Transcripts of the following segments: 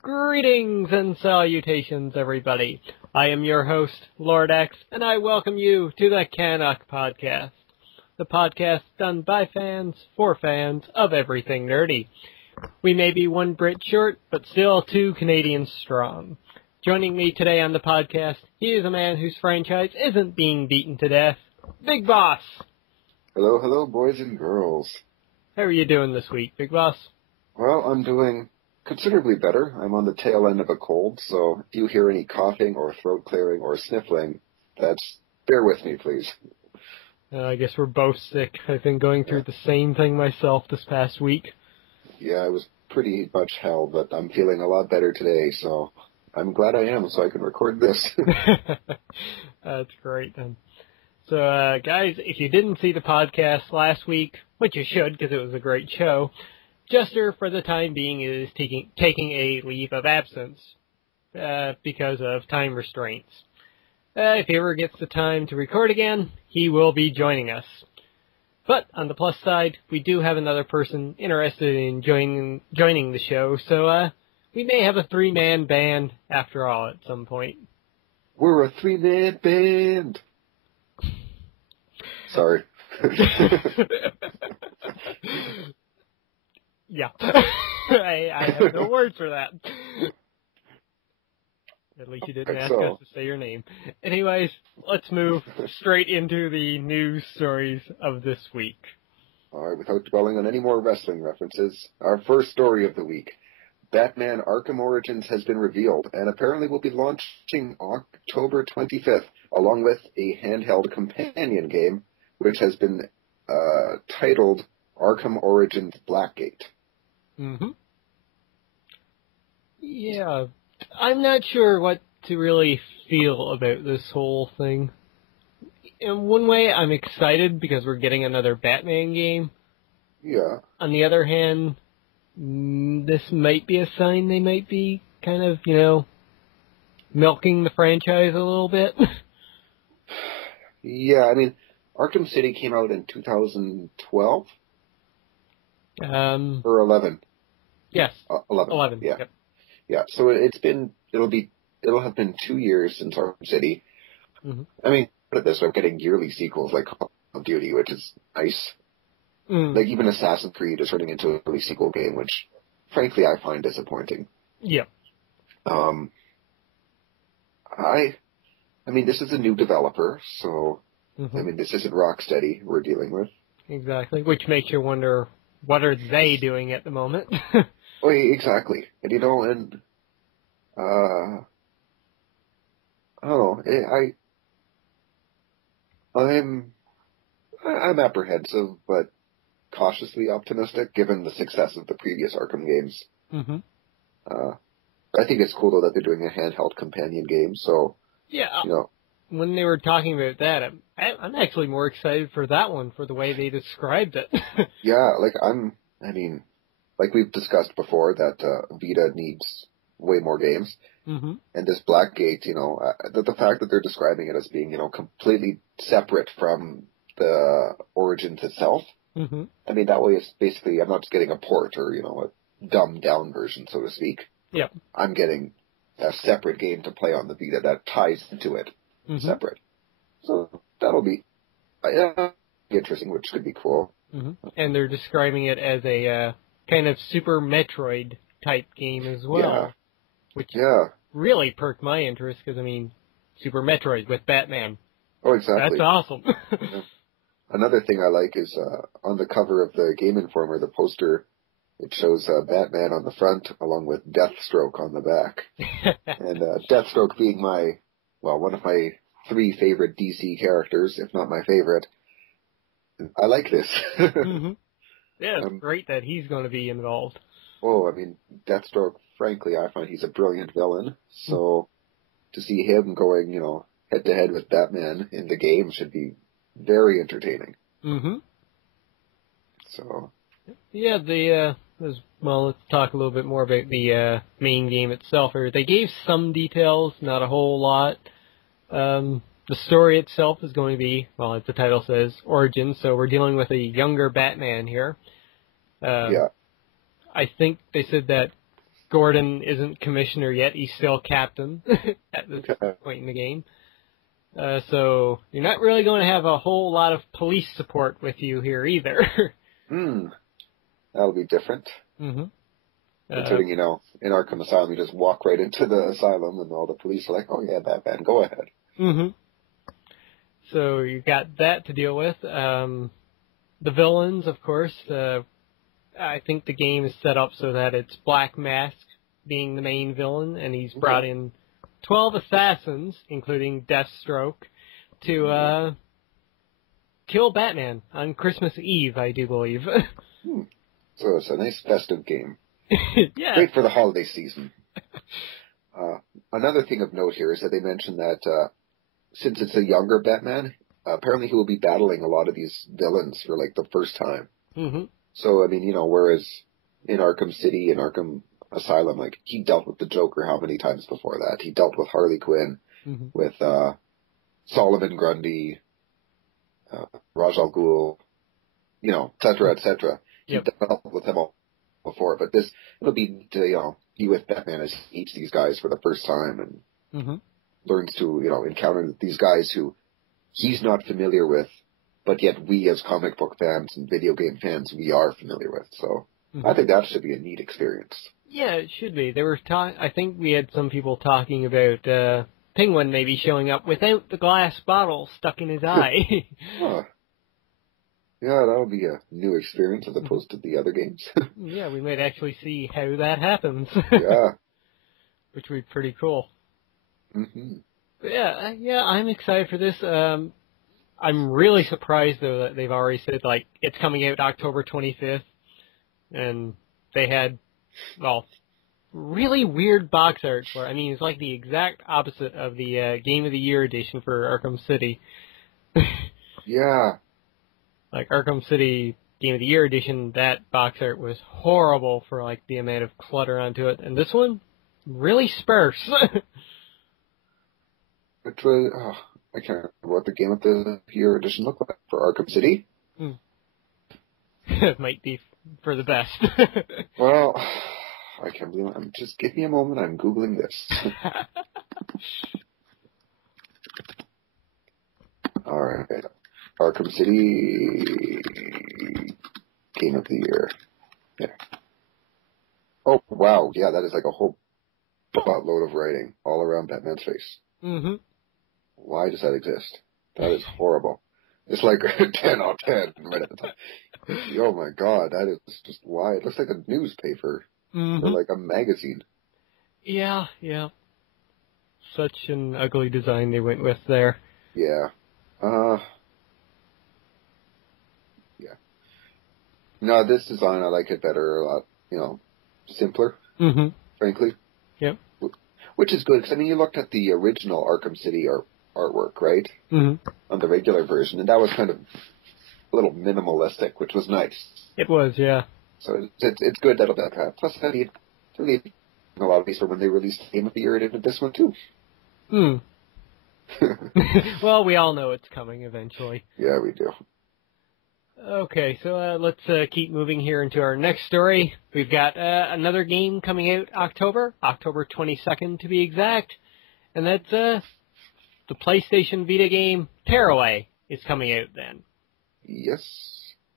Greetings and salutations, everybody. I am your host, Lord X, and I welcome you to the CanUK podcast, the podcast done by fans for fans of everything nerdy. We may be one Brit short, but still two Canadians strong. Joining me today on the podcast, he is a man whose franchise isn't being beaten to death, Big Boss. Hello, hello, boys and girls. How are you doing this week, Big Boss? Well, I'm doing considerably better. I'm on the tail end of a cold, so if you hear any coughing or throat clearing or sniffling, bear with me, please. I guess we're both sick. I've been going through the same thing myself this past week. Yeah, I was pretty much hell, but I'm feeling a lot better today, so I'm glad I am, so I can record this. That's great, then. So, guys, if you didn't see the podcast last week, which you should because it was a great show, Jester, for the time being, is taking a leave of absence because of time restraints. If he ever gets the time to record again, he will be joining us. But on the plus side, we do have another person interested in joining the show, so we may have a three-man band after all at some point. We're a three-man band. Sorry. Yeah. I have no words for that. At least you didn't ask us to say your name. Anyways, let's move straight into the news stories of this week. All right, without dwelling on any more wrestling references, our first story of the week. Batman Arkham Origins has been revealed and apparently will be launching October 25th, along with a handheld companion game, which has been titled Arkham Origins Blackgate. Mm-hmm. Yeah, I'm not sure what to really feel about this whole thing. In one way, I'm excited because we're getting another Batman game. Yeah. On the other hand, this might be a sign they might be kind of, milking the franchise a little bit. Yeah, I mean, Arkham City came out in 2012? Or 11? Yes. 11. 11, yeah. Yep. Yeah, so it'll have been 2 years since Arkham City. Mm-hmm. I mean, put it this way, I'm getting yearly sequels like Call of Duty, which is nice. Like, even Assassin's Creed is turning into a yearly sequel game, which, frankly, I find disappointing. Yeah. I mean, this is a new developer, so, I mean, this isn't Rocksteady we're dealing with. Exactly, which makes you wonder, what are they doing at the moment? Oh, exactly. And, I don't know, I'm apprehensive, but cautiously optimistic, given the success of the previous Arkham games. Mm-hmm. I think it's cool, though, that they're doing a handheld companion game, so, yeah, when they were talking about that, I'm actually more excited for that one, for the way they described it. Yeah, like we've discussed before, that Vita needs way more games. Mm-hmm. And this Blackgate, the fact that they're describing it as being, completely separate from the Origins itself, mm-hmm. I mean, that way it's basically, I'm not just getting a port or, a dumbed-down version, so to speak. Yep. I'm getting a separate game to play on the Vita that ties into it separate. So that'll be interesting, which could be cool. Mm-hmm. And they're describing it as a kind of Super Metroid-type game as well. Which really perked my interest, because, Super Metroid with Batman. Oh, exactly. That's awesome. Another thing I like is on the cover of the Game Informer, the poster, it shows Batman on the front along with Deathstroke on the back. And Deathstroke being one of my 3 favorite DC characters, if not my favorite. I like this. Mm-hmm. Yeah, it's great that he's going to be involved. Oh, Deathstroke, frankly, I find he's a brilliant villain. So to see him going, head-to-head with Batman in the game should be very entertaining. Mm-hmm. So. Yeah, let's talk a little bit more about the main game itself. They gave some details, not a whole lot. The story itself is going to be, well, as the title says, Origins, so we're dealing with a younger Batman here. Yeah. I think they said that Gordon isn't commissioner yet. He's still captain at this point in the game. So you're not really going to have a whole lot of police support with you here either. That'll be different. Mm-hmm. Considering, in Arkham Asylum, you just walk right into the asylum and all the police are like, oh yeah, Batman, go ahead. Mm-hmm. So you got that to deal with. The villains, of course. I think the game is set up so that it's Black Mask being the main villain, and he's brought in 12 assassins, including Deathstroke, to kill Batman on Christmas Eve, I do believe. So it's a nice festive game. Yeah. Great for the holiday season. Another thing of note here is that they mentioned that since it's a younger Batman, apparently he will be battling a lot of these villains for like the first time. Mm-hmm. So, I mean, whereas in Arkham City and Arkham Asylum, like, he dealt with the Joker how many times before that? He dealt with Harley Quinn, with Solomon Grundy, Ra's al Ghul, et cetera, et cetera. He dealt with them all before, but it'll be to, be with Batman as he meets these guys for the first time and learns to, encounter these guys who he's not familiar with, but yet we as comic book fans and video game fans, we are familiar with. So I think that should be a neat experience. Yeah, it should be. They were I think we had some people talking about Penguin maybe showing up without the glass bottle stuck in his eye. Yeah, that'll be a new experience as opposed to the other games. Yeah, we might actually see how that happens. Yeah. Which would be pretty cool. Mm-hmm. But yeah, I'm excited for this. I'm really surprised, though, that they've already said, like, it's coming out October 25th. And they had, really weird box art for it. I mean, it's like the exact opposite of the Game of the Year edition for Arkham City. Yeah. Like, Arkham City Game of the Year edition, that box art was horrible for, like, the amount of clutter onto it. And this one, really sparse. Which was, I can't remember what the Game of the Year edition looked like for Arkham City. It might be for the best. Well, I can't believe it. Just give me a moment. I'm Googling this. All right. Arkham City Game of the Year. Yeah. Oh, wow. Yeah, that is like a whole buttload of writing all around Batman's face. Mm-hmm. Why does that exist? That is horrible. It's like 10 out of 10 right at the time. Oh my god, that is just why. It looks like a newspaper or like a magazine. Yeah. Such an ugly design they went with there. Yeah. Yeah. No, this design, I like it better, a lot, simpler, frankly. Yep. Which is good, because, I mean, you looked at the original Arkham City artwork, right? On the regular version, and that was kind of a little minimalistic, which was nice. It was, yeah. So it's good that'll have that. Plus, I need a lot of these for when they released Game of the Year, and did this one too. Well, we all know it's coming eventually. Yeah, we do. Okay, so let's keep moving here into our next story. We've got another game coming out October 22nd to be exact, and that's the PlayStation Vita game Tearaway is coming out then. Yes,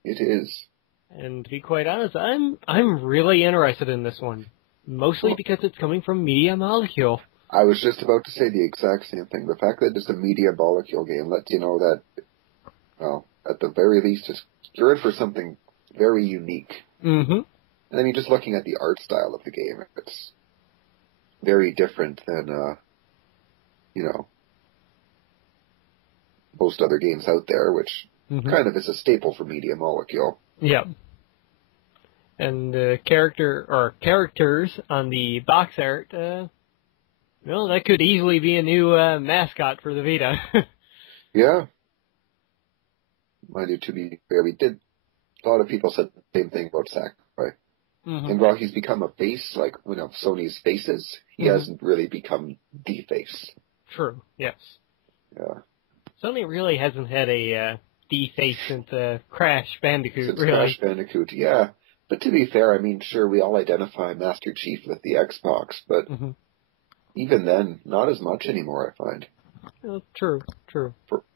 it is. And to be quite honest, I'm really interested in this one, mostly because it's coming from Media Molecule. I was just about to say the exact same thing. The fact that it's a Media Molecule game lets you know that, well, at the very least, you're in for something very unique. And I mean, just looking at the art style of the game, it's very different than, most other games out there, which kind of is a staple for Media Molecule. Yeah. And characters on the box art, that could easily be a new mascot for the Vita. Yeah. Mind you, to be fair, a lot of people said the same thing about Sakurai. And while he's become a face, like, Sony's faces, he hasn't really become the face. True, yes. Yeah. Sony really hasn't had a the face since Crash Bandicoot, Since really. Crash Bandicoot, yeah. But to be fair, I mean, sure, we all identify Master Chief with the Xbox, but even then, not as much anymore, I find. True.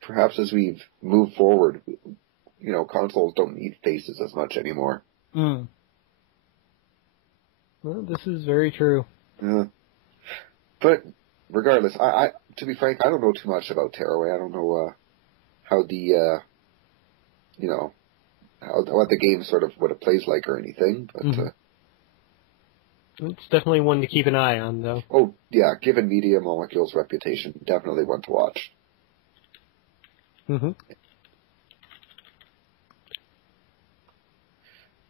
Perhaps as we've moved forward, you know, consoles don't need faces as much anymore. Well, this is very true. Yeah. But regardless, I to be frank, I don't know too much about Tearaway. I don't know how the, you know, what the game sort of, what it plays like or anything, but... it's definitely one to keep an eye on, though. Oh, yeah, given Media Molecule's reputation, definitely one to watch.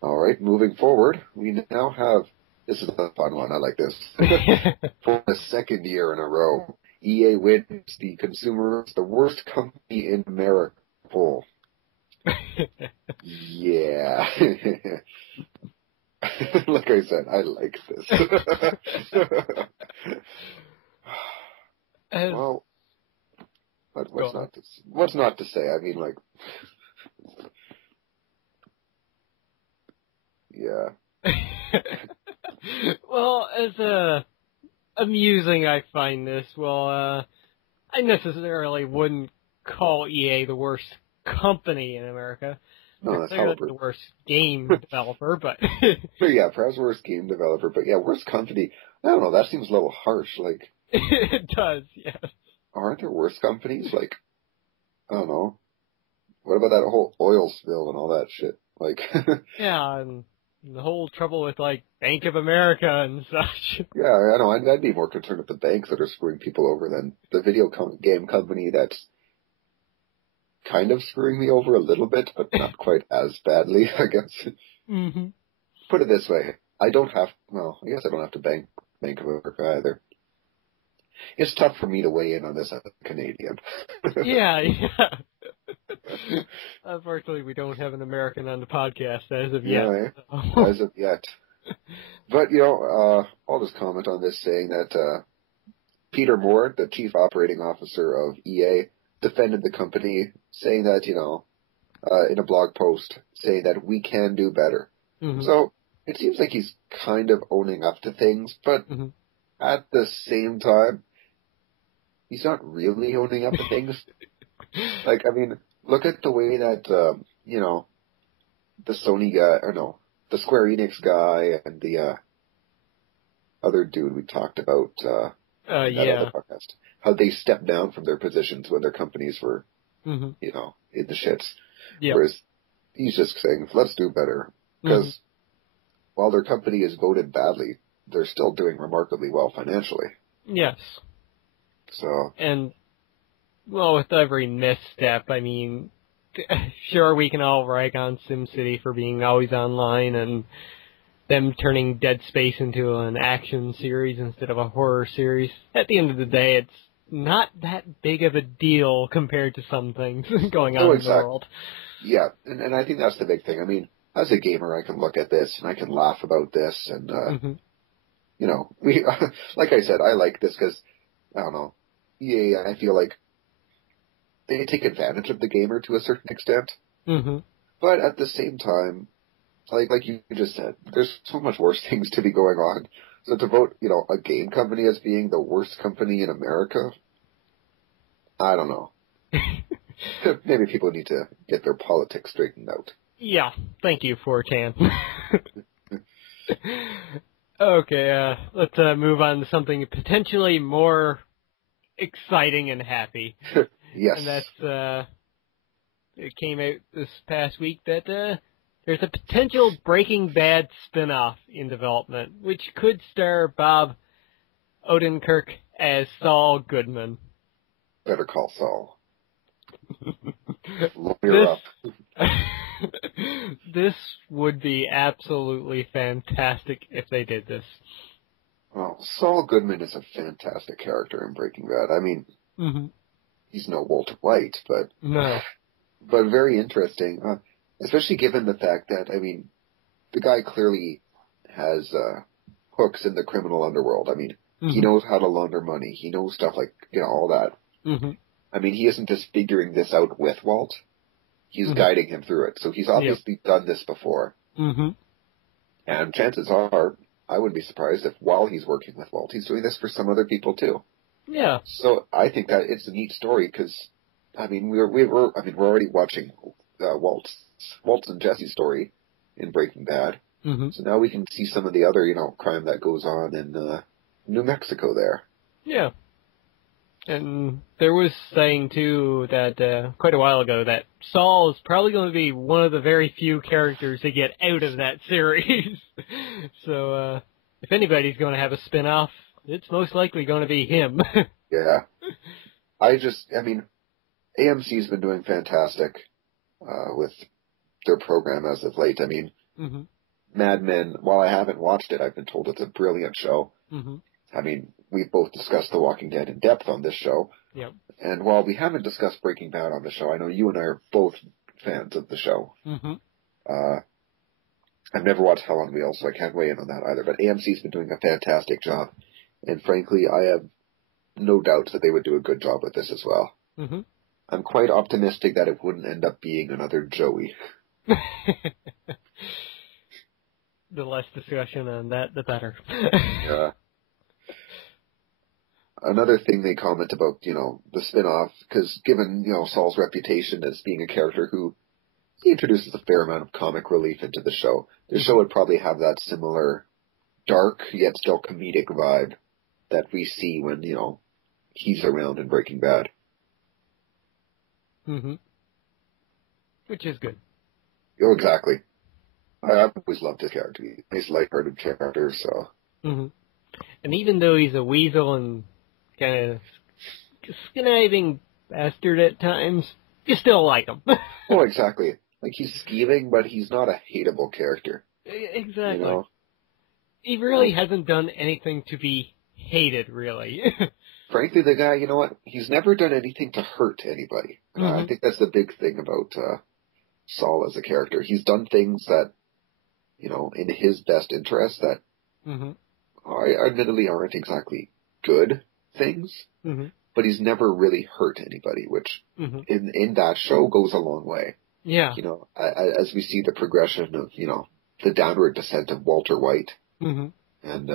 All right, moving forward, we now have, this is a fun one, I like this. For the second year in a row, EA wins the Consumerist, the worst company in America poll. Yeah. Like I said, I like this. Well, what's not to say? I mean, like, yeah. Well, as amusing I find this, I necessarily wouldn't call EA the worst company in America. No, that's clearly the worst game developer, but... Yeah, perhaps worst game developer, but yeah, worst company. I don't know, that seems a little harsh, like... It does, yes. Aren't there worse companies? Like, I don't know. What about that whole oil spill and all that shit? Like... Yeah, and the whole trouble with, like, Bank of America and such. Yeah, I know, I'd be more concerned with the banks that are screwing people over than the video game company that's kind of screwing me over a little bit, but not quite as badly, I guess. Put it this way, I guess I don't have to Bank of America either. It's tough for me to weigh in on this as a Canadian. Yeah. Unfortunately, we don't have an American on the podcast as of yet. Yeah, as of yet. But, you know, I'll just comment on this saying that Peter Moore, the chief operating officer of EA, defended the company, saying that, you know, in a blog post, saying that we can do better. So it seems like he's kind of owning up to things, but at the same time, he's not really owning up to things. Like, I mean, look at the way that, you know, the Sony guy, the Square Enix guy and the other dude we talked about that other podcast, how they stepped down from their positions when their companies were, you know, in the shits. Whereas he's just saying, let's do better. Because while their company is voted badly, they're still doing remarkably well financially. Yes. So. And, well, with every misstep, I mean, sure, we can all rag on SimCity for being always online and them turning Dead Space into an action series instead of a horror series. At the end of the day, it's not that big of a deal compared to some things going on in the world. Yeah, and I think that's the big thing. I mean, as a gamer, I can look at this and I can laugh about this and, you know, like I said, I like this because, I don't know, EA, I feel like they take advantage of the gamer to a certain extent. But at the same time, like you just said, there's so much worse things to be going on. So to vote, you know, a game company as being the worst company in America, I don't know. Maybe people need to get their politics straightened out. Yeah, thank you, 4chan. Okay, let's move on to something potentially more exciting and happy. Yes. And that's, it came out this past week that there's a potential Breaking Bad spinoff in development, which could star Bob Odenkirk as Saul Goodman. Better call Saul. Lawyer up. This would be absolutely fantastic if they did this. Well, Saul Goodman is a fantastic character in Breaking Bad. I mean, he's no Walter White, but very interesting. Especially given the fact that, I mean, the guy clearly has hooks in the criminal underworld. I mean, he knows how to launder money. He knows stuff like, you know, all that. I mean, he isn't just figuring this out with Walt. He's guiding him through it. So he's obviously done this before. And chances are, I wouldn't be surprised if while he's working with Walt, he's doing this for some other people too. Yeah. So I think that it's a neat story because, I mean, we're already watching Walt's and Jesse's story in Breaking Bad. Mm-hmm. So now we can see some of the other, crime that goes on in New Mexico there. Yeah. And there was saying, too, that quite a while ago, that Saul is probably going to be one of the very few characters to get out of that series. So, if anybody's going to have a spin-off, it's most likely going to be him. Yeah. AMC's been doing fantastic with their program as of late. I mean, mm-hmm. Mad Men, while I haven't watched it, I've been told it's a brilliant show. Mm-hmm. I mean, we've both discussed The Walking Dead in depth on this show. Yep. And while we haven't discussed Breaking Bad on the show, I know you and I are both fans of the show. Mm-hmm. I've never watched Hell on Wheels, so I can't weigh in on that either. But AMC's been doing a fantastic job. And frankly, I have no doubts that they would do a good job with this as well. Mm-hmm. I'm quite optimistic that it wouldn't end up being another Joey. The less discussion on that, the better. Yeah. Another thing they comment about, the spin-off, because given, Saul's reputation as being a character who he introduces a fair amount of comic relief into the show, the show would probably have that similar dark yet still comedic vibe that we see when, he's around in Breaking Bad. Mm-hmm. Which is good. Oh, exactly. I've always loved his character. He's a lighthearted character, so. Mm-hmm. And even though he's a weasel and kind of conniving bastard at times, you still like him. Oh, exactly. Like, he's scheming, but he's not a hateable character. Exactly. He really hasn't done anything to be hated, really. Frankly, the guy, you know what? He's never done anything to hurt anybody. Mm-hmm. I think that's the big thing about Saul as a character. He's done things that, in his best interest that admittedly aren't exactly good things, but he's never really hurt anybody, which in that show goes a long way. Yeah. As we see the progression of, the downward descent of Walter White and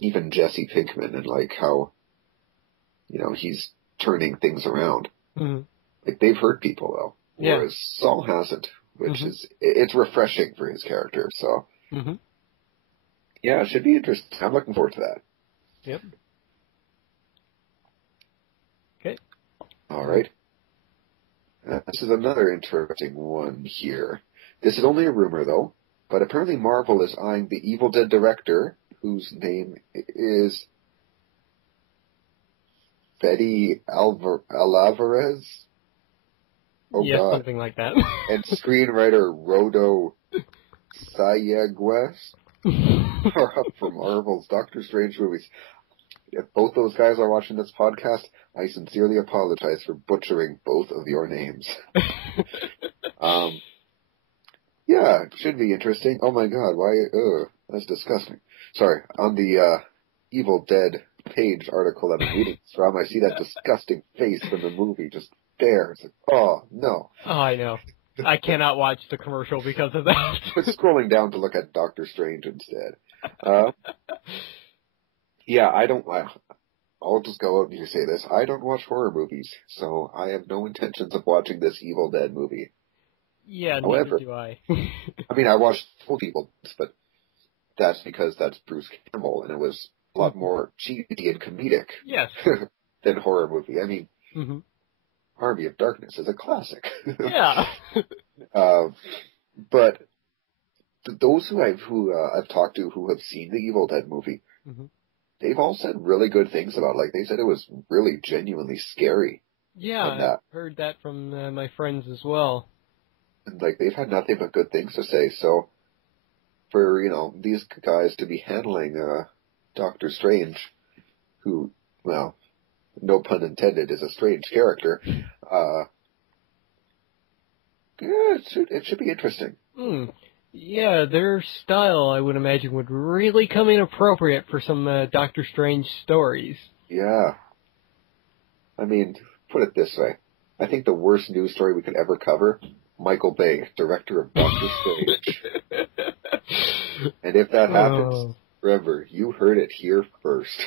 even Jesse Pinkman and like how, he's turning things around. Like they've hurt people though, whereas Saul hasn't, which it's refreshing for his character. So yeah, it should be interesting. I'm looking forward to that. Yep. Okay. All right. This is another interesting one here. This is only a rumor though, but apparently Marvel is eyeing the Evil Dead director, whose name is Betty Alvarez. Oh, yes, God. something like that. And screenwriter Rodo Sayegüez are up for Marvel's Doctor Strange movies. If both those guys are watching this podcast, I sincerely apologize for butchering both of your names. Yeah, it should be interesting. Oh my God, why? That's disgusting. Sorry, on the Evil Dead page article that I'm reading from, I see that disgusting face from the movie just there. It's like, oh no. Oh, I know. I cannot watch the commercial because of that. But scrolling down to look at Doctor Strange instead. Yeah, I'll just go out and just say this. I don't watch horror movies, so I have no intentions of watching this Evil Dead movie. Yeah, However, neither do I. I mean, I watched full Evil Dead, but that's because that's Bruce Campbell, and it was a lot more cheesy and comedic than horror movie. I mean, Army of Darkness is a classic. Yeah. But those who I've talked to who have seen the Evil Dead movie, they've all said really good things about it. Like, they said it was really genuinely scary. Yeah, I've heard that from my friends as well. And, like, they've had nothing but good things to say. So, for, these guys to be handling Doctor Strange, who, well, no pun intended, is a strange character, yeah, it should be interesting. Yeah, their style, I would imagine, would really come in appropriate for some Doctor Strange stories. Yeah. I mean, put it this way. I think the worst news story we could ever cover, Michael Bay, director of Doctor Strange. And if that happens, remember, you heard it here first.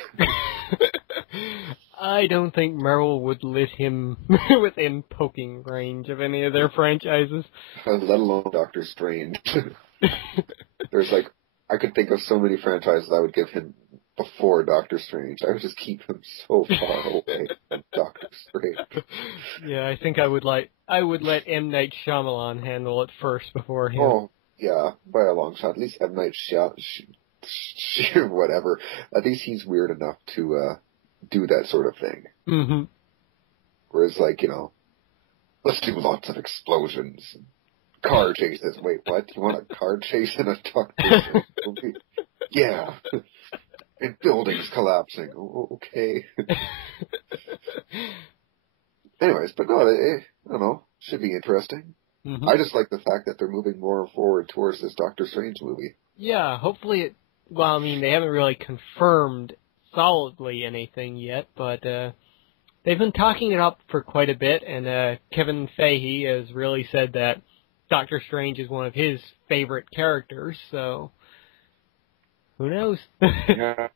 I don't think Marvel would let him within poking range of any of their franchises. Let alone Doctor Strange. There's I could think of so many franchises I would give him before Doctor Strange. I would just keep him so far away from Doctor Strange. Yeah, I think I would let M. Night Shyamalan handle it first before him. Oh, yeah, by a long shot. At least M. Night whatever. At least he's weird enough to do that sort of thing. Mm-hmm. Whereas, let's do lots of explosions and car chases. Wait, what? You want a car chase in a Doctor Strange movie? Yeah. And buildings collapsing. Okay. Anyways, but no, I don't know. Should be interesting. Mm-hmm. I just like the fact that they're moving more forward towards this Doctor Strange movie. Yeah, hopefully they haven't really confirmed solidly anything yet, but they've been talking it up for quite a bit, and Kevin Feige has really said that Doctor Strange is one of his favorite characters, so who knows? Yeah.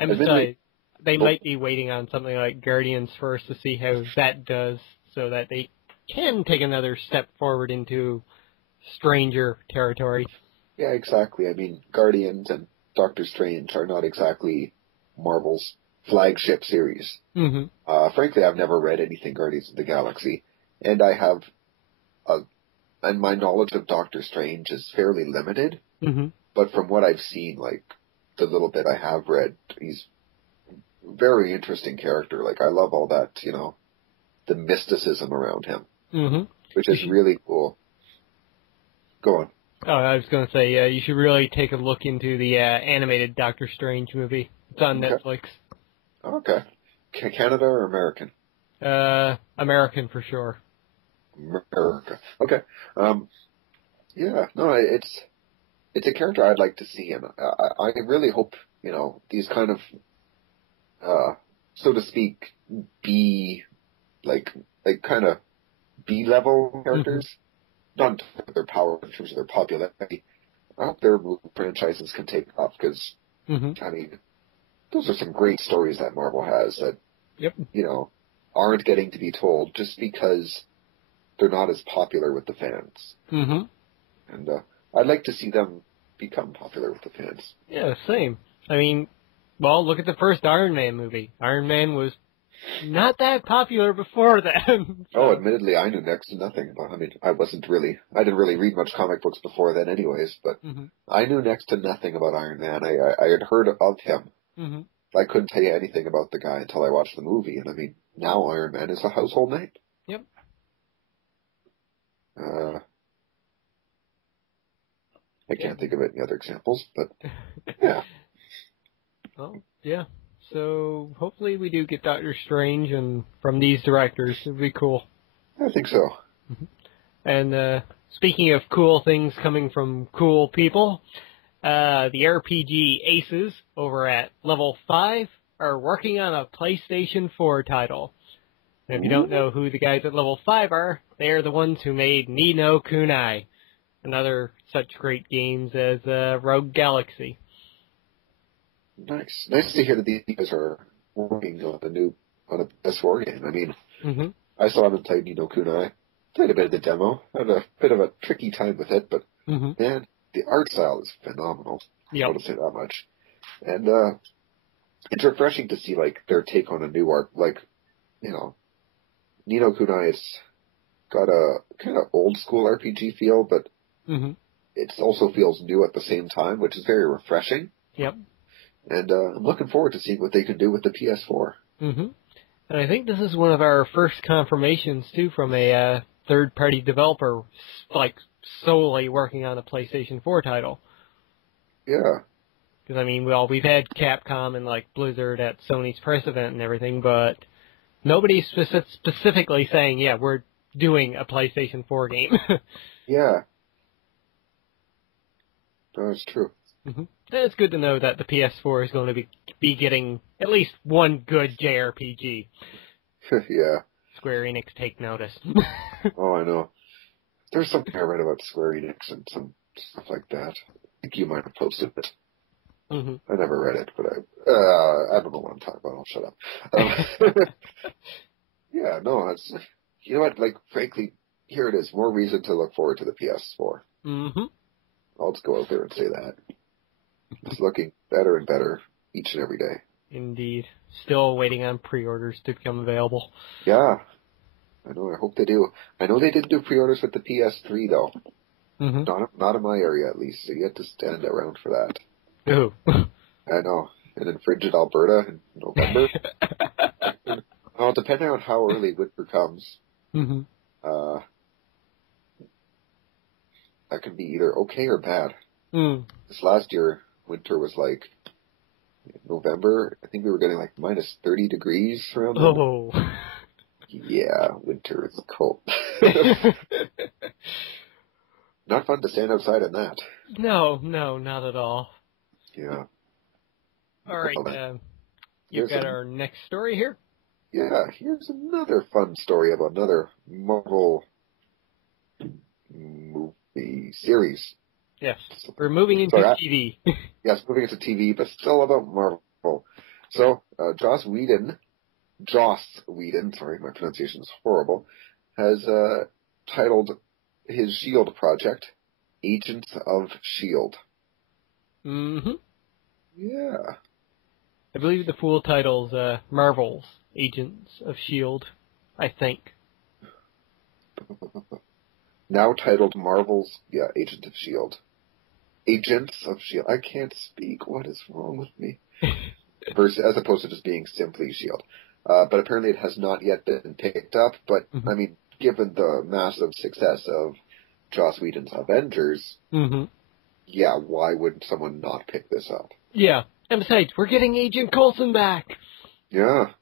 And besides, they might be waiting on something like Guardians first to see how that does, so that they can take another step forward into stranger territories. Yeah, exactly. I mean, Guardians and Doctor Strange are not exactly Marvel's flagship series. Mm-hmm. Frankly, I've never read anything Guardians of the Galaxy, and and my knowledge of Doctor Strange is fairly limited. Mm-hmm. But from what I've seen, the little bit I have read, he's a very interesting character. I love all that, the mysticism around him, mm-hmm. which is really cool. Go on. Oh, I was going to say, you should really take a look into the animated Doctor Strange movie. It's on Netflix. Okay. Canada or American? American for sure. America. Okay. Yeah, no, it's a character I'd like to see, and I really hope, these kind of, so to speak, kind of B-level characters, not in terms of their power, in terms of their popularity. I hope their movie franchises can take off, because, I mean, those are some great stories that Marvel has that, aren't getting to be told just because they're not as popular with the fans. Mm-hmm. And I'd like to see them become popular with the fans. Yeah, same. I mean, well, look at the first Iron Man movie. Iron Man was not that popular before that. So. Oh, admittedly, I knew next to nothing. I mean, I didn't really read much comic books before then anyways, but I knew next to nothing about Iron Man. I had heard of him. Mm-hmm. I couldn't tell you anything about the guy until I watched the movie, and I mean, now Iron Man is a household name. Yep. I can't think of any other examples, but yeah. Well, yeah. So hopefully we do get Doctor Strange and from these directors. It would be cool. I think so. Mm-hmm. And speaking of cool things coming from cool people, the RPG aces over at Level 5 are working on a PlayStation 4 title. And if you don't know who the guys at Level 5 are, they are the ones who made Ni no Kunai, and other such great games as Rogue Galaxy. Nice to hear that these guys are working on a PS4 game. I mean, I still haven't played Ni no Kunai. Played a bit of the demo. Had a bit of a tricky time with it, but man, the art style is phenomenal. Yep. I'll say that much. And it's refreshing to see their take on a new art. Ni no Kunai has got a kind of old school RPG feel, but it also feels new at the same time, which is very refreshing. Yep. And I'm looking forward to seeing what they can do with the PS4. And I think this is one of our first confirmations, too, from a third-party developer, solely working on a PlayStation 4 title. Yeah. Because, I mean, we've had Capcom and, Blizzard at Sony's press event and everything, but nobody's specifically saying, yeah, we're doing a PlayStation 4 game. Yeah. That's true. It's good to know that the PS4 is going to be getting at least one good JRPG. Yeah. Square Enix, take notice. Oh, I know. There's something I read about Square Enix and some stuff like that. think you might have posted it. Mm-hmm. I never read it, but I don't know what I'm talking about. I'll shut up. Yeah, no, it's, you know what, like, frankly, here it is. More reason to look forward to the PS4. Mm-hmm. I'll just go out there and say that. It's looking better and better each and every day. Indeed. Still waiting on pre-orders to become available. Yeah. I know, I hope they do. I know they didn't do pre-orders with the PS3, though. Mm-hmm. Not in my area, at least, so you have to stand around for that. Ooh. I know. And in frigid Alberta in November. Well, depending on how early winter comes, mm-hmm. That can be either okay or bad. Mm. This last year, winter was like, November, I think we were getting like minus 30 degrees around then. Oh. Yeah, winter is cold. Not fun to stand outside in that. No, not at all. Yeah. All right, you've got our next story here? Yeah, here's another fun story about another Marvel movie series. Yes, we're moving into TV. Yes, moving into TV, but still about Marvel. So, Joss Whedon, sorry, my pronunciation is horrible, has titled his S.H.I.E.L.D. project, Agents of S.H.I.E.L.D. Mm-hmm. Yeah. I believe the full title's Marvel's Agents of S.H.I.E.L.D., I think. Now titled Marvel's, Agents of S.H.I.E.L.D. Agents of S.H.I.E.L.D. I can't speak. What is wrong with me? As opposed to just being simply S.H.I.E.L.D. But apparently it has not yet been picked up. But, mm-hmm. I mean, given the massive success of Joss Whedon's Avengers, mm-hmm. Yeah, why would someone not pick this up? Yeah. And besides, we're getting Agent Coulson back. Yeah.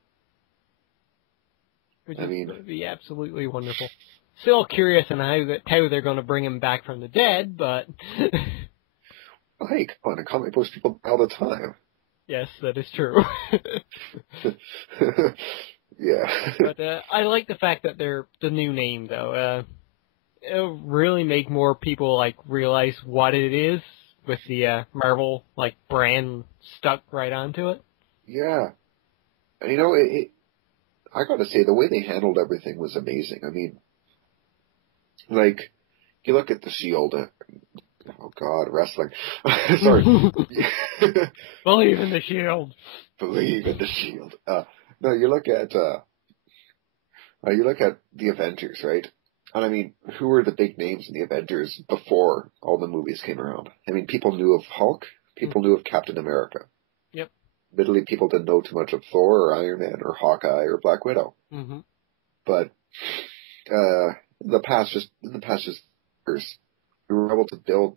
Which is going to be absolutely wonderful. Still curious on how they're going to bring him back from the dead, but... Hey, come on, comic books people all the time. Yes, that is true. Yeah. But I like the fact that they're the new name, though. It'll really make more people, like, realize what it is with the Marvel, like, brand stuck right onto it. Yeah. And, you know, I gotta say, the way they handled everything was amazing. I mean, like, you look at the S.H.I.E.L.D., oh God, wrestling. Sorry. Believe in the S.H.I.E.L.D. Believe in the S.H.I.E.L.D. No, you look at the Avengers, right? And I mean, who were the big names in the Avengers before all the movies came around? I mean, people knew of Hulk. People knew of Captain America. Yep. Admittedly, people didn't know too much of Thor or Iron Man or Hawkeye or Black Widow. Mm-hmm. But in the past years, we were able to build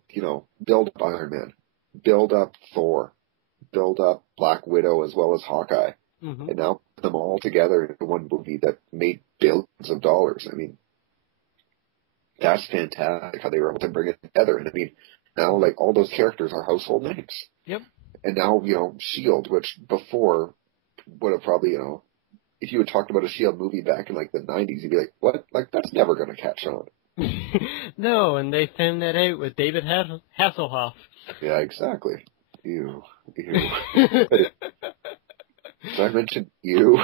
up Iron Man, build up Thor, build up Black Widow as well as Hawkeye, mm-hmm. and now put them all together into one movie that made billions of dollars. I mean, that's fantastic how they were able to bring it together. And I mean, now, like, all those characters are household names. Yep. And now, S.H.I.E.L.D., which before would have probably, if you had talked about a S.H.I.E.L.D. movie back in, like, the 90s, you'd be like, what? Like, that's never going to catch on. No, and they found that out with David Hasselhoff. Yeah, exactly. Ew. Did I mention you?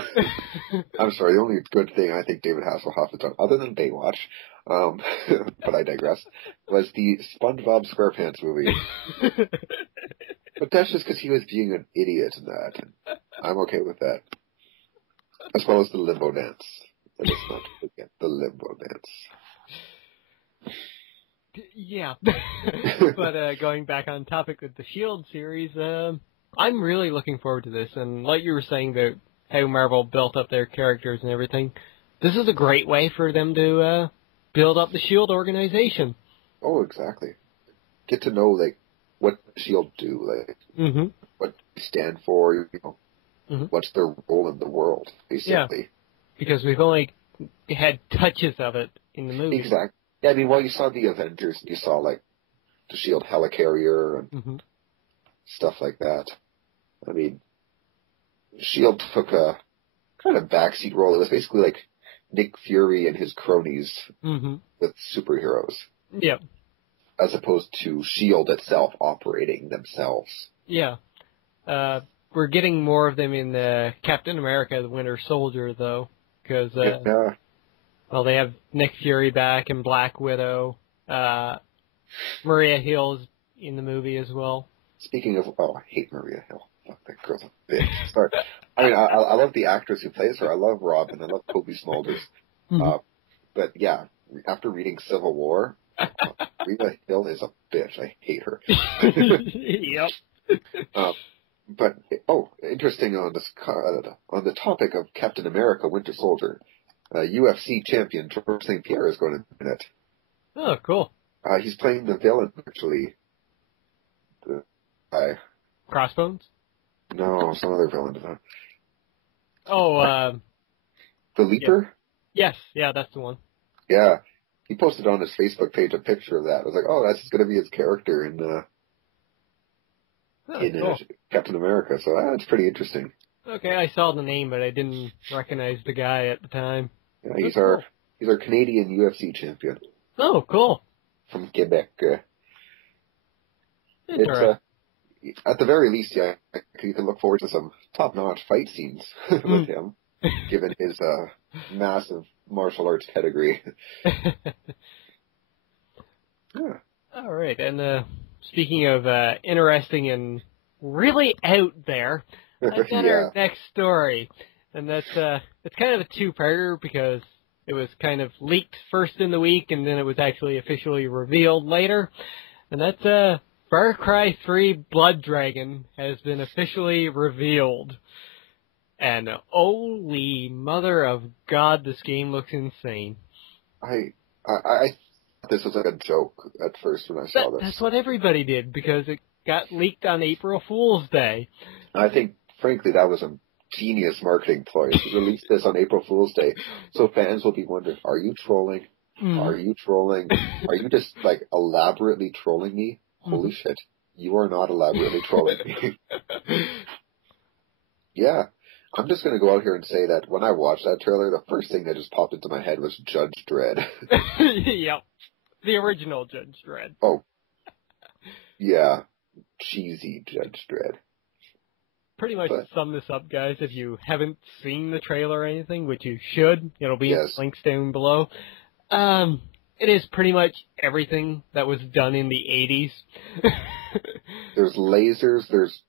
I'm sorry, the only good thing I think David Hasselhoff has done, other than Baywatch, but I digress, was the SpongeBob SquarePants movie. But that's just because he was being an idiot in that. And I'm okay with that. As well as the limbo dance. That is not forget the limbo dance. Yeah. But going back on topic with the S.H.I.E.L.D. series, I'm really looking forward to this. And like you were saying about how Marvel built up their characters and everything, this is a great way for them to build up the S.H.I.E.L.D. organization. Oh, exactly. Get to know, like, what S.H.I.E.L.D. do, like, mm-hmm. what they stand for, mm-hmm. what's their role in the world, basically. Yeah, because we've only had touches of it in the movie. Exactly. Yeah, I mean, you saw the Avengers, you saw, like, the S.H.I.E.L.D. helicarrier and mm-hmm. stuff like that. I mean, S.H.I.E.L.D. took a kind of backseat role. It was basically like Nick Fury and his cronies mm-hmm. with superheroes. Yep. as opposed to S.H.I.E.L.D. itself operating themselves. Yeah. We're getting more of them in Captain America, the Winter Soldier, though, because, well, they have Nick Fury back and Black Widow. Maria Hill's in the movie as well. Speaking of, I hate Maria Hill. Fuck, that girl's a bitch. Sorry. I mean, I love the actress who plays her. I love Robin. I love Kobe Smulders. Mm-hmm. But yeah, after reading Civil War, Maria Hill is a bitch. I hate her. Yep. But interesting on the topic of Captain America: Winter Soldier, UFC champion George St. Pierre is going to be in it. Oh, cool. He's playing the villain, actually. The guy. Crossbones? No, some other villain. Oh, the Leaper? Yes, yeah, that's the one. Yeah. He posted on his Facebook page a picture of that. I was like, oh, that's going to be his character in cool. Captain America. So that's pretty interesting. Okay, I saw the name, but I didn't recognize the guy at the time. Yeah, he's our Canadian UFC champion. Oh, cool. From Quebec. It's, at the very least, yeah, you can look forward to some top-notch fight scenes with him, given his massive martial arts pedigree. Yeah. All right, and speaking of interesting and really out there, I've got our next story, and that's it's kind of a two-parter because it was kind of leaked first in the week, and then it was actually officially revealed later, and that's Far Cry 3 Blood Dragon has been officially revealed. And holy mother of God, this game looks insane. I thought this was like a joke at first when I saw this. That's what everybody did, because it got leaked on April Fool's Day. I think, frankly, that was a genius marketing ploy to release this on April Fool's Day, so fans will be wondering, are you trolling? Are you trolling? Are you just, like, elaborately trolling me? Holy shit, you are not elaborately trolling me. Yeah, I'm just going to go out here and say that when I watched that trailer, the first thing that just popped into my head was Judge Dredd. Yep, the original Judge Dredd. Oh, yeah, cheesy Judge Dredd. Pretty much sum this up, guys. If you haven't seen the trailer or anything, which you should, it'll be in the links down below. It is pretty much everything that was done in the 80s. There's lasers, there's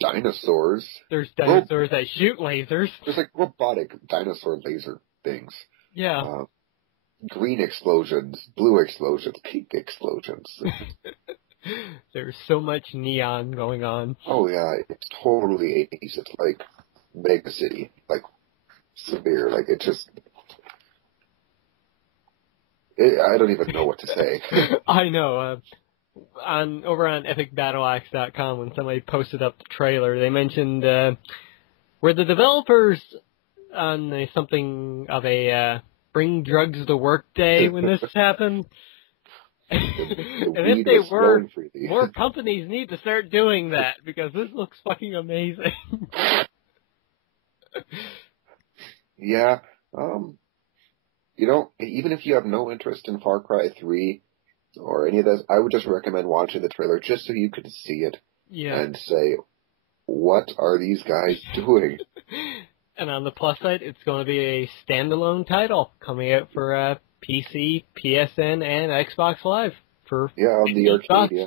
dinosaurs. There's dinosaurs that shoot lasers. There's like robotic dinosaur laser things. Yeah. Green explosions, blue explosions, pink explosions. There's so much neon going on. Oh yeah, it's totally 80s. It's like Mega City, like severe. Like it just... I don't even know what to say. I know. Over on epicbattleaxe.com, when somebody posted up the trailer, they mentioned were the developers on something of a bring drugs to work day when this happened? And if they were, more companies need to start doing that, because this looks fucking amazing. Yeah. You know, even if you have no interest in Far Cry 3 or any of this, I would just recommend watching the trailer just so you can see it and say, what are these guys doing? And on the plus side, it's going to be a standalone title coming out for PC, PSN, and Xbox Live. On the arcade, yeah.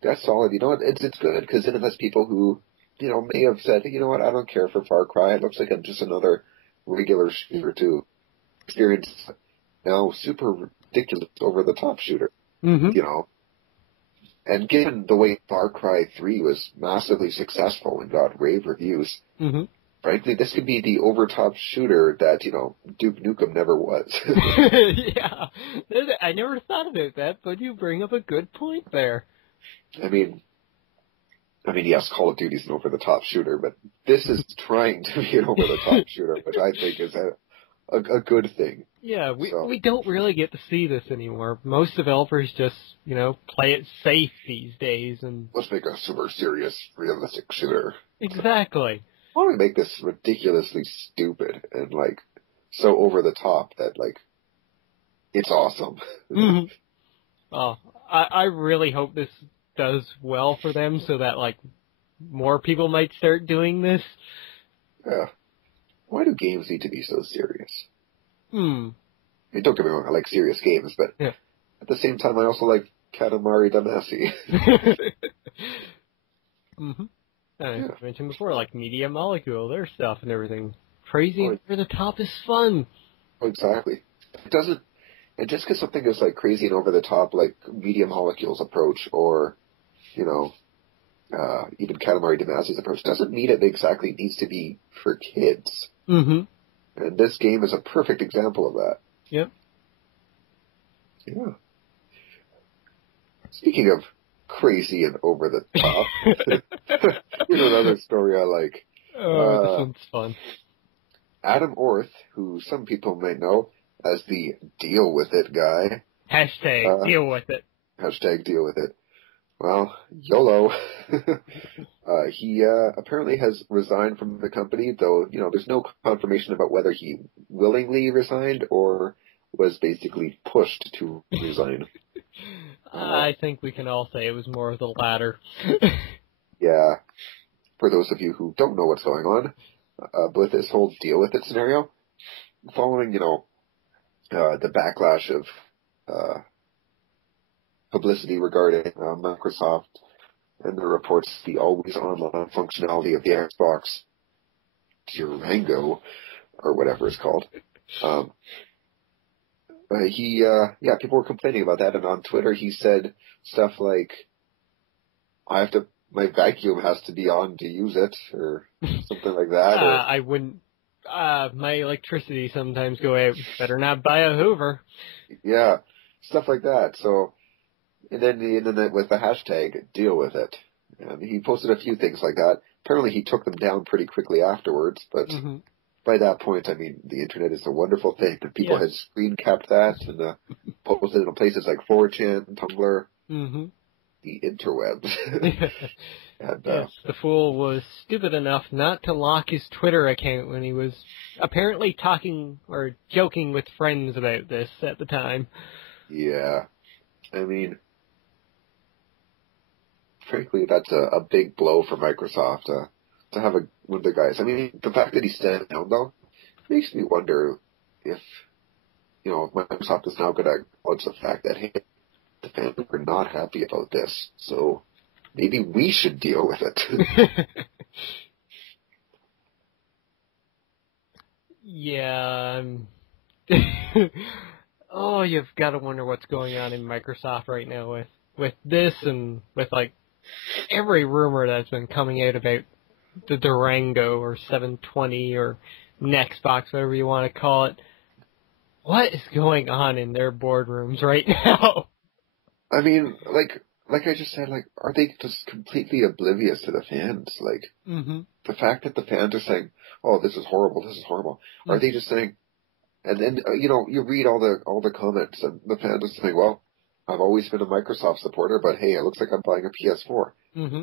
That's solid. You know what? It's good, because it has people who, you know, may have said, you know what, I don't care for Far Cry. It looks like I'm just another regular shooter to experience now super ridiculous over-the-top shooter, you know. And given the way Far Cry 3 was massively successful and got rave reviews, frankly, this could be the over-top shooter that, you know, Duke Nukem never was. Yeah, I never thought about that, but you bring up a good point there. I mean, yes, Call of Duty's an over-the-top shooter, but this is trying to be an over-the-top shooter, which I think is a good thing. Yeah, we don't really get to see this anymore. Most developers just, you know, play it safe these days. And let's make a super serious, realistic shooter. Exactly. Why don't we make this ridiculously stupid and, like, so over the top that, like, it's awesome. Oh, I really hope this does well for them so that, like, more people might start doing this. Yeah. Why do games need to be so serious? I mean, don't get me wrong, I like serious games, but at the same time, I also like Katamari Damacy. I mentioned before, like Media Molecule, their stuff and everything. Crazy and over the top is fun. Exactly. And just because something is like crazy and over the top, like Media Molecule's approach, or, you know, even Katamari Damacy's approach, doesn't mean it exactly needs to be for kids. And this game is a perfect example of that. Yep. Yeah. Speaking of crazy and over the top, here's another story I like. Oh, this one's fun. Adam Orth, who some people may know as the Deal With It guy. Hashtag deal with it. Hashtag deal with it. Well, YOLO. He apparently has resigned from the company, though, you know, there's no confirmation about whether he willingly resigned or was basically pushed to resign. I think we can all say it was more of the latter. Yeah. For those of you who don't know what's going on, with this whole deal with it scenario, following, you know, the backlash of publicity regarding Microsoft and the reports the always online functionality of the Xbox Durango, or whatever it's called. People were complaining about that, and on Twitter he said stuff like, my vacuum has to be on to use it, or something like that. I wouldn't, my electricity sometimes go out, better not buy a Hoover. Yeah, stuff like that. So, and then the internet with the hashtag deal with it. And he posted a few things like that. Apparently he took them down pretty quickly afterwards, but by that point, I mean, the internet is a wonderful thing, and people had screen capped that and posted it in places like 4chan and Tumblr, the interwebs. And, the fool was stupid enough not to lock his Twitter account when he was apparently talking or joking with friends about this at the time. Yeah. I mean, frankly, that's a big blow for Microsoft to have one of the guys. I mean, the fact that he's standing down, though, makes me wonder if, you know, Microsoft is now going to acknowledge the fact that, hey, the fans are not happy about this, so maybe we should deal with it. Yeah. Oh, you've got to wonder what's going on in Microsoft right now with this and with, like, every rumor that's been coming out about the Durango or 720 or Nextbox, whatever you want to call it. What is going on in their boardrooms right now? I mean, like I just said, like, are they just completely oblivious to the fans? Like, the fact that the fans are saying, "Oh, this is horrible, this is horrible," are they just saying? And then you know, you read all the comments, and the fans are saying, "Well, I've always been a Microsoft supporter, but hey, it looks like I'm buying a PS4."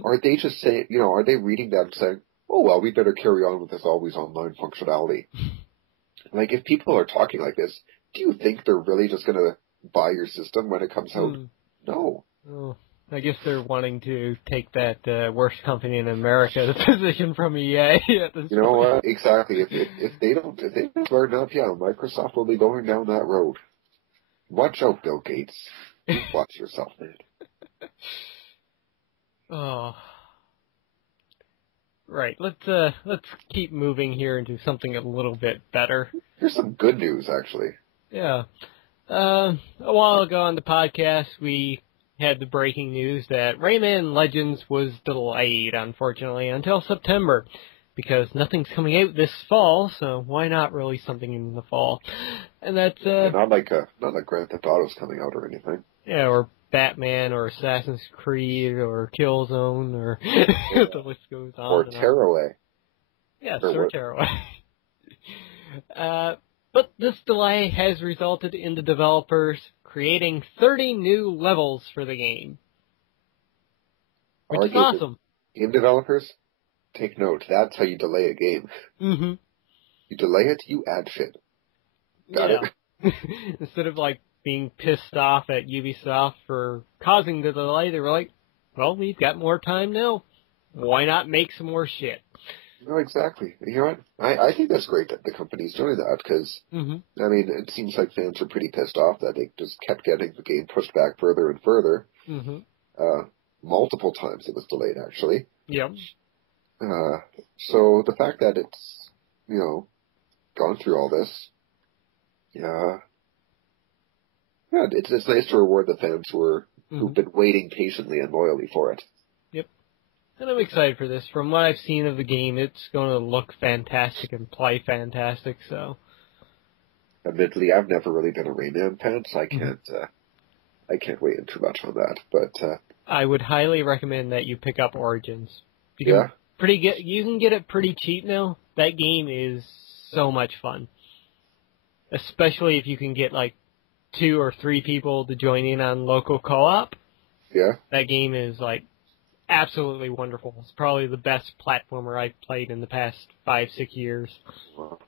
Are they just saying, you know, are they reading that and saying, "Oh well, we better carry on with this always online functionality"? Like, if people are talking like this, do you think they're really just going to buy your system when it comes out? No. Oh, I guess they're wanting to take that worst company in America position from EA at this You know what? Exactly. If they don't learn up, Microsoft will be going down that road. Watch out, Bill Gates. Watch yourself, man. Oh. Right. Let's keep moving here into something a little bit better. Here's some good news, actually. Yeah. A while ago on the podcast, we had the breaking news that Rayman Legends was delayed, unfortunately, until September, because nothing's coming out this fall, so why not release something in the fall? And that's not like Grand Theft Auto's coming out or anything. Yeah, or Batman, or Assassin's Creed, or Killzone, or the list goes on. Or Tearaway. Yes, or Tearaway. But this delay has resulted in the developers creating 30 new levels for the game. Which is awesome. Game developers, take note. That's how you delay a game. You delay it, you add shit. Got it? Instead of, like, being pissed off at Ubisoft for causing the delay, they were like, well, we've got more time now. Why not make some more shit? No, exactly. You know what? I think that's great that the company's doing that, because, I mean, it seems like fans are pretty pissed off that they just kept getting the game pushed back further and further. Multiple times it was delayed, actually. Yep. So the fact that it's, you know, gone through all this, yeah, it's nice to reward the fans who've been waiting patiently and loyally for it. And I'm excited for this. From what I've seen of the game, it's going to look fantastic and play fantastic, so. Admittedly, I've never really been a Rayman fan, so I can't weigh in too much on that, but, I would highly recommend that you pick up Origins. You can get it pretty cheap now. That game is so much fun. Especially if you can get, like, 2 or 3 people to join in on local co-op. Yeah. That game is, like, absolutely wonderful. It's probably the best platformer I've played in the past 5-6 years. Wow.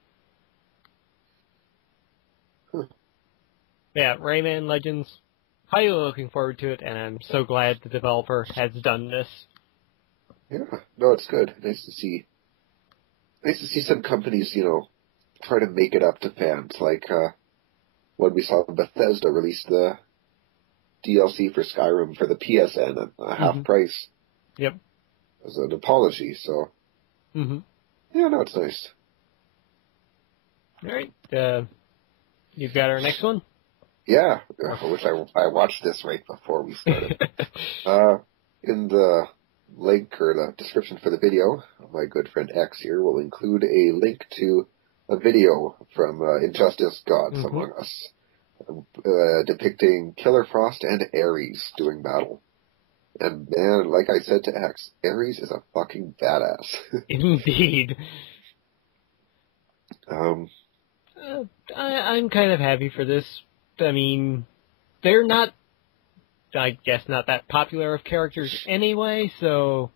Yeah, Rayman Legends, highly looking forward to it, and I'm so glad the developer has done this. Yeah, no, it's good. Nice to see some companies, you know, try to make it up to fans. Like, when we saw Bethesda release the DLC for Skyrim for the PSN at half price. Yep. As an apology, so. Yeah, no, it's nice. Alright, you've got our next one? Yeah, I wish I watched this right before we started. In the link or the description for the video, my good friend X here will include a link to a video from Injustice Gods Among Us, depicting Killer Frost and Ares doing battle. And man, like I said to X, Ares is a fucking badass. Indeed. I'm kind of happy for this. I mean, they're not, I guess, not that popular of characters anyway, so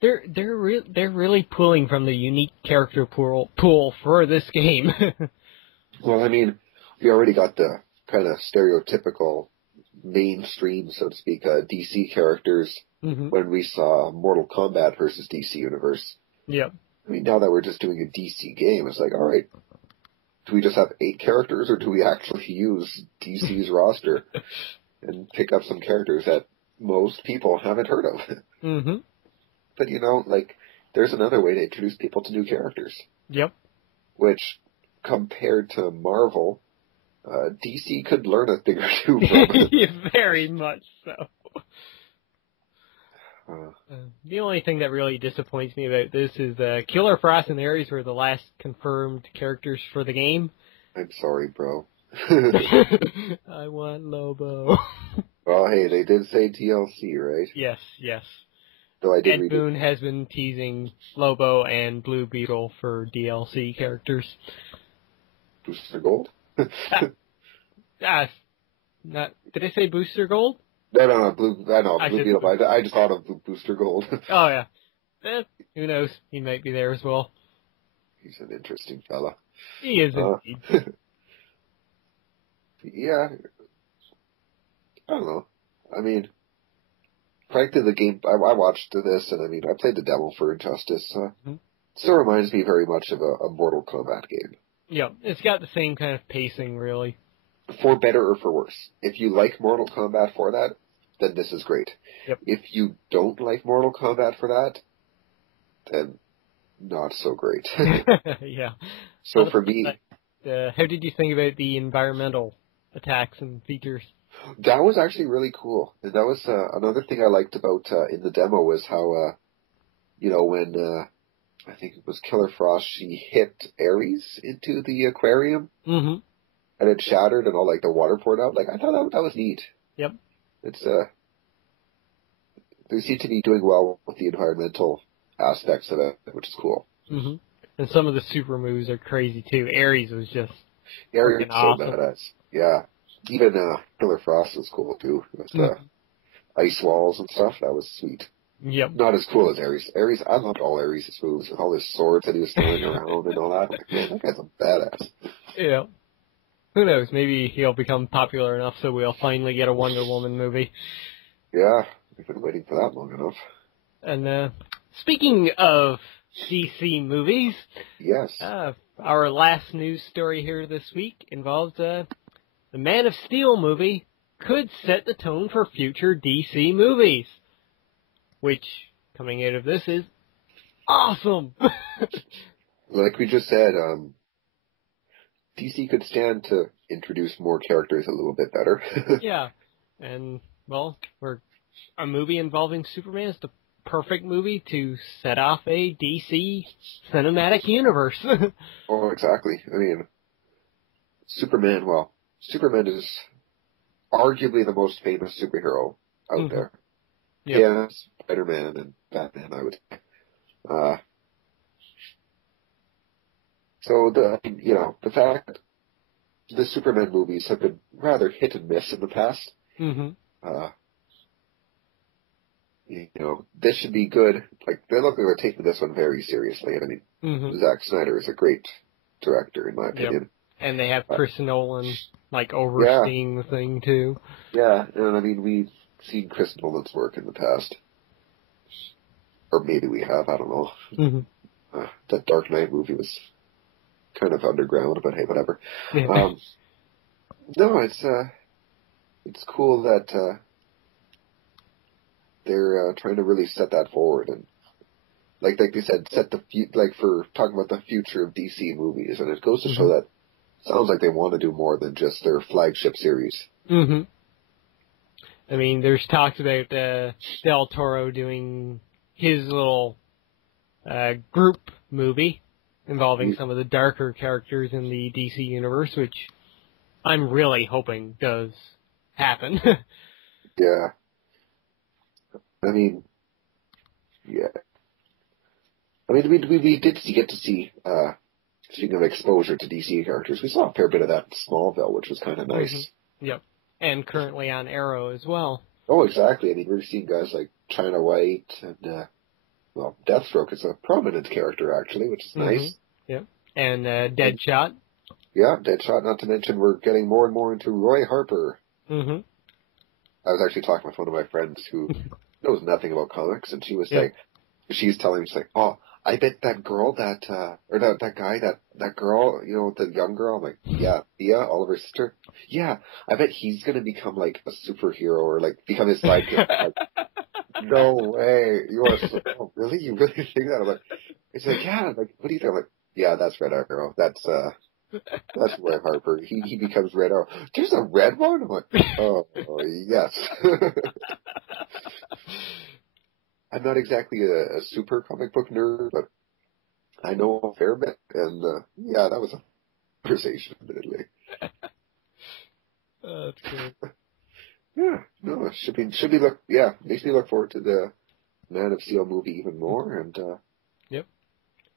they're really pulling from the unique character pool for this game. Well, I mean, we already got the kind of stereotypical mainstream, so to speak, DC characters when we saw Mortal Kombat versus DC Universe. Yep. I mean, now that we're just doing a DC game, it's like, all right, do we just have 8 characters, or do we actually use DC's roster and pick up some characters that most people haven't heard of? But, you know, like, there's another way to introduce people to new characters. Yep. Which, compared to Marvel, DC could learn a thing or two from. Very much so. The only thing that really disappoints me about this is Killer Frost and Ares were the last confirmed characters for the game. I'm sorry, bro. I want Lobo. Well, hey, they did say DLC, right? Yes. Though I did Ed Boon has been teasing Lobo and Blue Beetle for DLC characters. Booster Gold? Did I say Booster Gold? No, Blue Beetle. I just thought of Booster Gold. Oh, yeah. Who knows? He might be there as well. He's an interesting fella. He is indeed. Yeah. I don't know. I mean, frankly, the game, I watched this, and I mean, I played the demo for Injustice. It still reminds me very much of a Mortal Kombat game. Yeah, it's got the same kind of pacing, really. For better or for worse. If you like Mortal Kombat for that, then this is great. Yep. If you don't like Mortal Kombat for that, then not so great. Yeah. So for me... how did you think about the environmental attacks and features? That was actually really cool. And that was another thing I liked about in the demo was how, you know, when I think it was Killer Frost, she hit Ares into the aquarium. And it shattered and all, like, the water poured out. Like, I thought that was neat. Yep. It's, they seem to be doing well with the environmental aspects of it, which is cool. And some of the super moves are crazy, too. Ares was just Ares is so awesome. badass. Yeah. Even, Killer Frost was cool, too. With, ice walls and stuff. That was sweet. Yep. Not as cool as Ares. I loved all Ares' moves and all his swords that he was throwing around and all that. Like, man, that guy's a badass. Yeah. Who knows? Maybe he'll become popular enough so we'll finally get a Wonder Woman movie. Yeah, we've been waiting for that long enough. And speaking of DC movies, yes, our last news story here this week involves the Man of Steel movie could set the tone for future DC movies, which, coming out of this, is awesome. Like we just said, DC could stand to introduce more characters a little bit better. Yeah, and, well, a movie involving Superman is the perfect movie to set off a DC cinematic universe. Oh, exactly. I mean, Superman is arguably the most famous superhero out there. Yep. Yeah, Spider-Man and Batman, I would say. So the fact that the Superman movies have been rather hit and miss in the past, this should be good. Like, they look like they're taking this one very seriously. And I mean, Zack Snyder is a great director, in my opinion. Yep. And they have Chris Nolan, overseeing the thing, too. Yeah, and I mean, we've seen Chris Nolan's work in the past. Or maybe we have, I don't know. That Dark Knight movie was kind of underground, but hey, whatever. Yeah. No, it's cool that they're trying to really set that forward, and like they said, for talking about the future of DC movies, and it goes to show that it sounds like they want to do more than just their flagship series. I mean, there's talks about Del Toro doing his little group movie involving some of the darker characters in the DC universe, which I'm really hoping does happen. Yeah. I mean, yeah. I mean, we did get to see, speaking of exposure to DC characters, we saw a fair bit of that in Smallville, which was kind of nice. Yep. And currently on Arrow as well. Oh, exactly. I mean, we're seeing guys like China White and, Deathstroke is a prominent character, actually, which is nice. Yep. And Deadshot. Yeah, Deadshot, not to mention we're getting more and more into Roy Harper. I was actually talking with one of my friends who knows nothing about comics, and she was saying, she's telling me, she's like, oh, I bet that girl that girl, the young girl, I'm like, yeah, Thea, Oliver's sister, yeah, I bet he's gonna become, like, a superhero, or, like, become his sidekick. Like, no way, you are so, oh, really? You really think that? I'm like, it's like, yeah, like, what do you think? I'm like, yeah, that's Red Arrow, that's Roy Harper. He becomes Red Arrow. There's a red one? I'm like, oh yes. I'm not exactly a super comic book nerd, but I know a fair bit, and yeah, that was a conversation, admittedly. That's good. Yeah, no, makes me look forward to the Man of Steel movie even more, and Yep.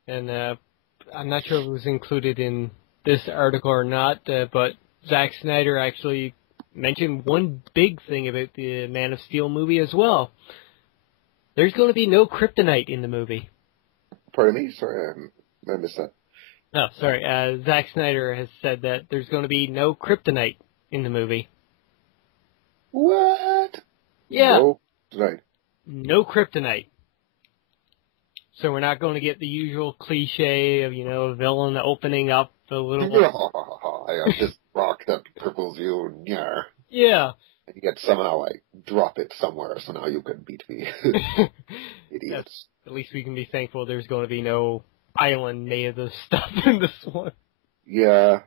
And I'm not sure if it was included in this article or not, but Zack Snyder actually mentioned one big thing about the Man of Steel movie as well. There's going to be no kryptonite in the movie. Pardon me? Sorry, I missed that. Oh, sorry. Zack Snyder has said that there's going to be no kryptonite in the movie. What? Yeah. No kryptonite. No kryptonite. So we're not going to get the usual cliche of, a villain opening up a little... I have this rock that cripples you, yeah. Yeah. And yet somehow I drop it somewhere, so now you can beat me. Idiots. At least we can be thankful there's going to be no island made of this stuff in this one. Yeah.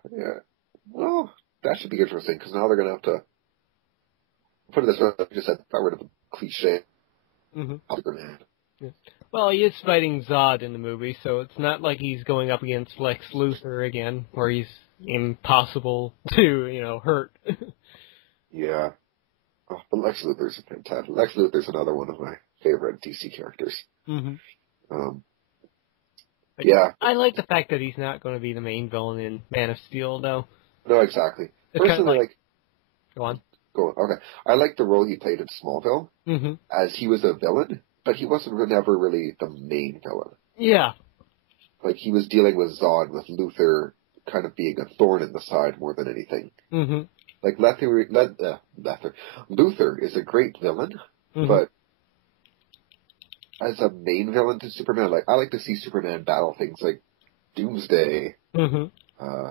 Well, that should be interesting, because now they're going to have to put it this way, like you just said, got rid of the cliche. Superman. Yeah. Well, he is fighting Zod in the movie, so it's not like he's going up against Lex Luthor again, where he's impossible to, hurt. Yeah. Oh, but Lex Luthor's fantastic. Lex Luthor's another one of my favorite DC characters. Yeah. I like the fact that he's not going to be the main villain in Man of Steel, though. No, exactly. Personally, Go on. Okay. I like the role he played in Smallville, as he was a villain, but he wasn't never really the main villain. Yeah. Like, he was dealing with Zod, with Luthor, kind of being a thorn in the side more than anything. Mm-hmm. Like, Luther is a great villain, Mm-hmm. but as a main villain to Superman, like, I like to see Superman battle things like Doomsday, Mm-hmm.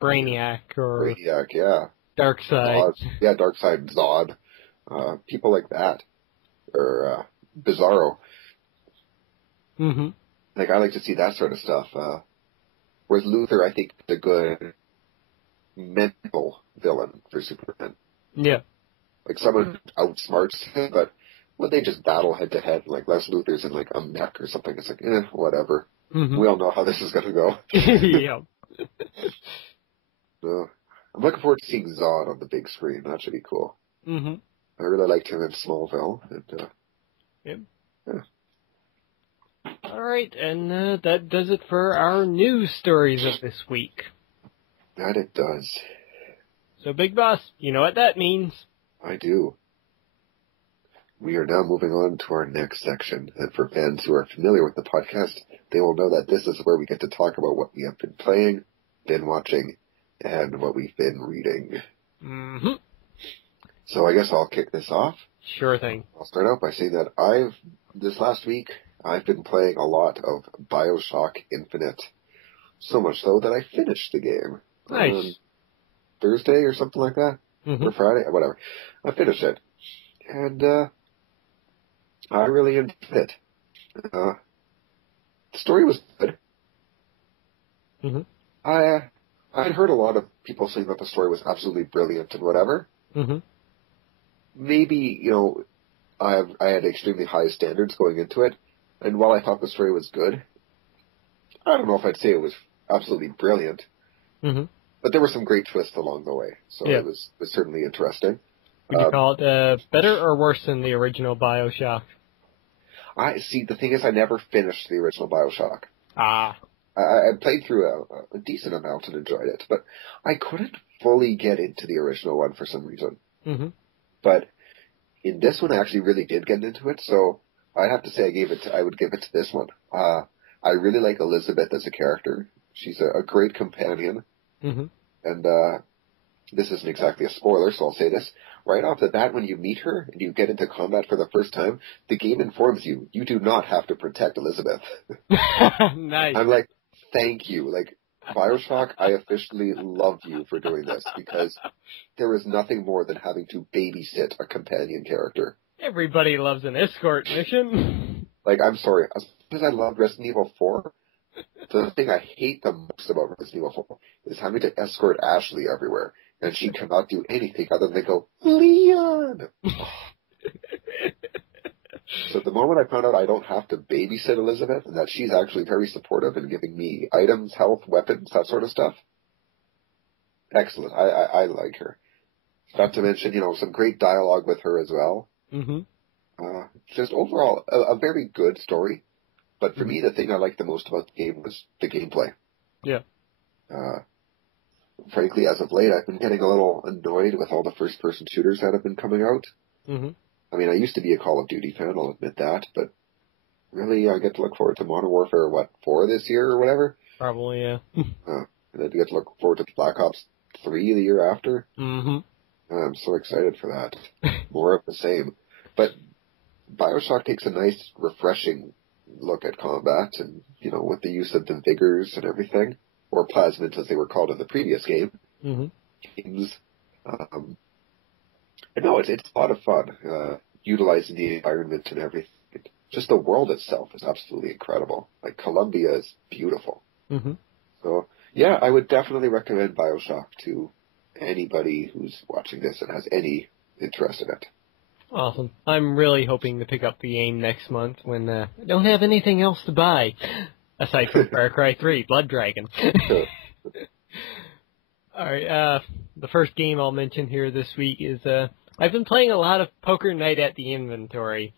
Brainiac or Brainiac, yeah. Darkseid. Zod, yeah, Darkseid, Zod, people like that, or Bizarro. Mm-hmm. Like, I like to see that sort of stuff. Whereas Luther, I think, is a good mental villain for Superman. Yeah. Like, someone outsmarts him, but when they just battle head to head, like Les Luthor's in like a mech or something, it's like, whatever. Mm-hmm. We all know how this is going to go. Yeah. So, I'm looking forward to seeing Zod on the big screen. That should be cool. Mm-hmm. I really liked him in Smallville. And, Yep. Yeah. All right, and that does it for our news stories of this week. That it does. So, Big Boss, you know what that means. I do. We are now moving on to our next section, and for fans who are familiar with the podcast, they will know that this is where we get to talk about what we have been playing, been watching, and what we've been reading. Mm-hmm. So I guess I'll kick this off. Sure thing. I'll start out by saying that this last week, I've been playing a lot of BioShock Infinite. So much so that I finished the game. Nice. On Thursday or something like that. Mm-hmm. Or Friday, whatever. I finished it. And, I really enjoyed it. The story was good. Mm-hmm. I had heard a lot of people saying that the story was absolutely brilliant and whatever. Mm-hmm. Maybe, I had extremely high standards going into it, and while I thought the story was good, I don't know if I'd say it was absolutely brilliant. Mm-hmm. But there were some great twists along the way, so yeah. It was certainly interesting. Would you call it better or worse than the original BioShock? The thing is, I never finished the original BioShock. Ah. I played through a decent amount and enjoyed it, but I couldn't fully get into the original one for some reason. Mm-hmm. But in this one, I actually really did get into it, so I have to say I would give it to this one. I really like Elizabeth as a character. She's a great companion. Mm-hmm. And this isn't exactly a spoiler, so I'll say this. Right off the bat, when you meet her and you get into combat for the first time, the game informs you do not have to protect Elizabeth. Nice. I'm like, thank you. Like, BioShock, I officially love you for doing this, because there is nothing more than having to babysit a companion character. Everybody loves an escort mission. Like, I'm sorry. As much as I love Resident Evil 4, the thing I hate the most about Resident Evil 4 is having to escort Ashley everywhere, and she cannot do anything other than go, Leon! So the moment I found out I don't have to babysit Elizabeth, and that she's actually very supportive in giving me items, health, weapons, that sort of stuff, excellent. I like her. Not to mention, some great dialogue with her as well. Mm-hmm. Just overall, a very good story. But for me, the thing I liked the most about the game was the gameplay. Yeah. Frankly, as of late, I've been getting a little annoyed with all the first-person shooters that have been coming out. Mm-hmm. I mean, I used to be a Call of Duty fan, I'll admit that, but really, I get to look forward to Modern Warfare, 4 this year or whatever? Probably, yeah. And then I get to look forward to Black Ops 3 the year after. Mm-hmm. I'm so excited for that. More of the same. But BioShock takes a nice, refreshing look at combat, and, with the use of the Vigors and everything, or plasmids as they were called in the previous game. Mm-hmm. Games. No, it's a lot of fun, utilizing the environment and everything. Just the world itself is absolutely incredible. Like, Columbia is beautiful. Mm-hmm. So, yeah, I would definitely recommend BioShock to anybody who's watching this and has any interest in it. Awesome. I'm really hoping to pick up the game next month when I don't have anything else to buy, aside from Far Cry 3, Blood Dragon. Alright, the first game I'll mention here this week is, I've been playing a lot of Poker Night at the Inventory.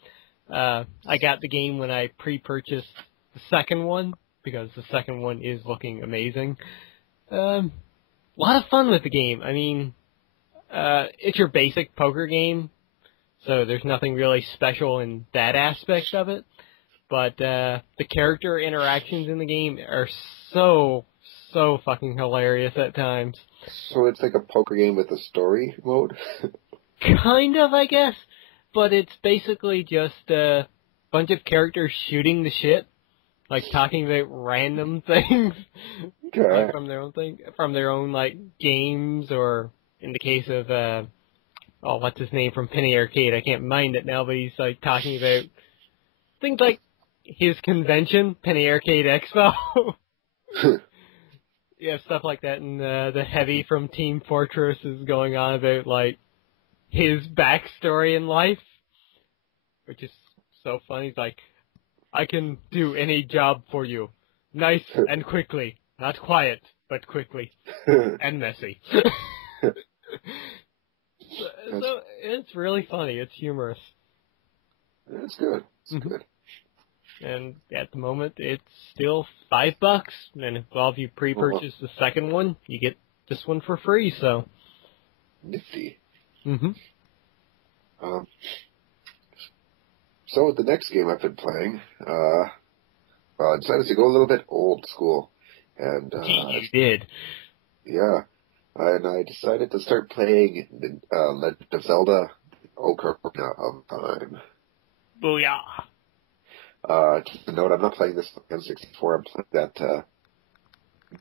I got the game when I pre-purchased the second one, because the second one is looking amazing. A lot of fun with the game. I mean, it's your basic poker game, so there's nothing really special in that aspect of it. But the character interactions in the game are so so fucking hilarious at times. So it's like a poker game with a story mode? Kind of, I guess. But it's basically just a bunch of characters shooting the shit. Like, talking about random things. Okay. Like, from their own, like, games, or in the case of, what's his name from Penny Arcade? I can't mind it now, but he's, like, talking about things like his convention, Penny Arcade Expo. Yeah, stuff like that, and the Heavy from Team Fortress is going on about, like, his backstory in life, which is so funny. He's like, I can do any job for you. Nice and quickly. Not quiet, but quickly. And messy. So it's really funny. It's humorous. That's good. It's good. And at the moment, it's still $5. And if you pre-purchase the second one, you get this one for free, so. Nifty. Mm-hmm. So the next game I've been playing, I decided to go a little bit old school. And, you did. Yeah. And I decided to start playing Legend of Zelda Ocarina of Time. Booyah. Just a note, I'm not playing this on N64, I'm playing that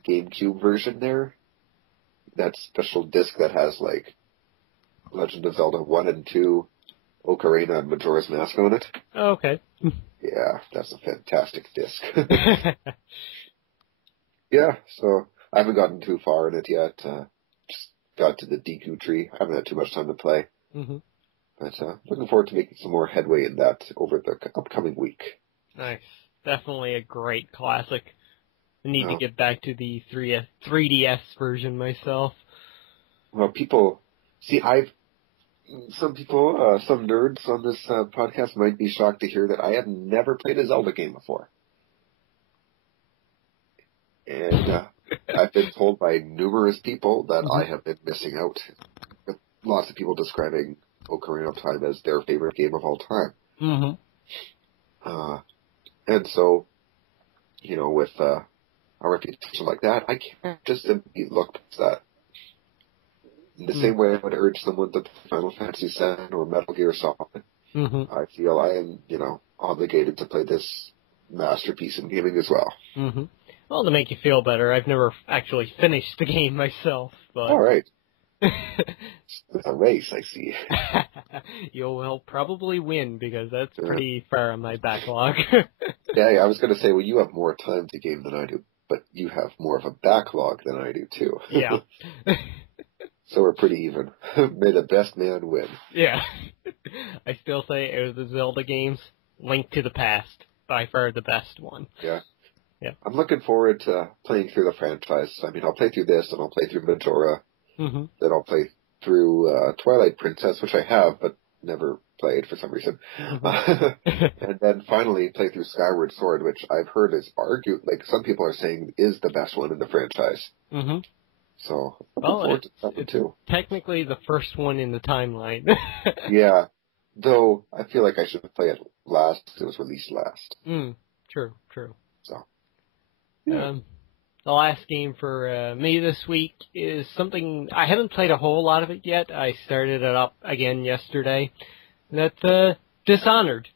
GameCube version there. That special disc that has, like, Legend of Zelda 1 and 2, Ocarina and Majora's Mask on it. Oh, okay. Yeah, that's a fantastic disc. Yeah, so I haven't gotten too far in it yet. Just got to the Deku tree. I haven't had too much time to play. Mm-hmm. But looking forward to making some more headway in that over the upcoming week. Nice. Definitely a great classic. I need to get back to the 3DS version myself. Well, some nerds on this podcast might be shocked to hear that I have never played a Zelda game before. And I've been told by numerous people that I have been missing out. With lots of people describing Ocarina of Time as their favorite game of all time. Mm-hmm. And so, with a reputation like that, I can't just simply look past that. In the same way I would urge someone to play Final Fantasy VII or Metal Gear Solid, I feel I am, obligated to play this masterpiece in gaming as well. Mm-hmm. Well, to make you feel better, I've never actually finished the game myself, but... All right. It's a race, I see. You will probably win, because that's pretty far on my backlog. Yeah, I was going to say, well, you have more time to game than I do, but you have more of a backlog than I do, too. Yeah. So we're pretty even. May the best man win. Yeah. I still say, out of the Zelda games, Link to the Past, by far the best one. Yeah. Yeah. I'm looking forward to playing through the franchise. I mean, I'll play through this, and I'll play through Majora. Mm-hmm. Then I'll play through Twilight Princess, which I have, but never played for some reason. Mm-hmm. And then finally play through Skyward Sword, which I've heard is argued, like some people are saying is the best one in the franchise. Mm-hmm. So, looking forward to that one too. Technically the first one in the timeline. Yeah. Though, I feel like I should play it last, because it was released last. True. So. Yeah. The last game for me this week is something, I haven't played a whole lot of it yet. I started it up again yesterday. And that's Dishonored.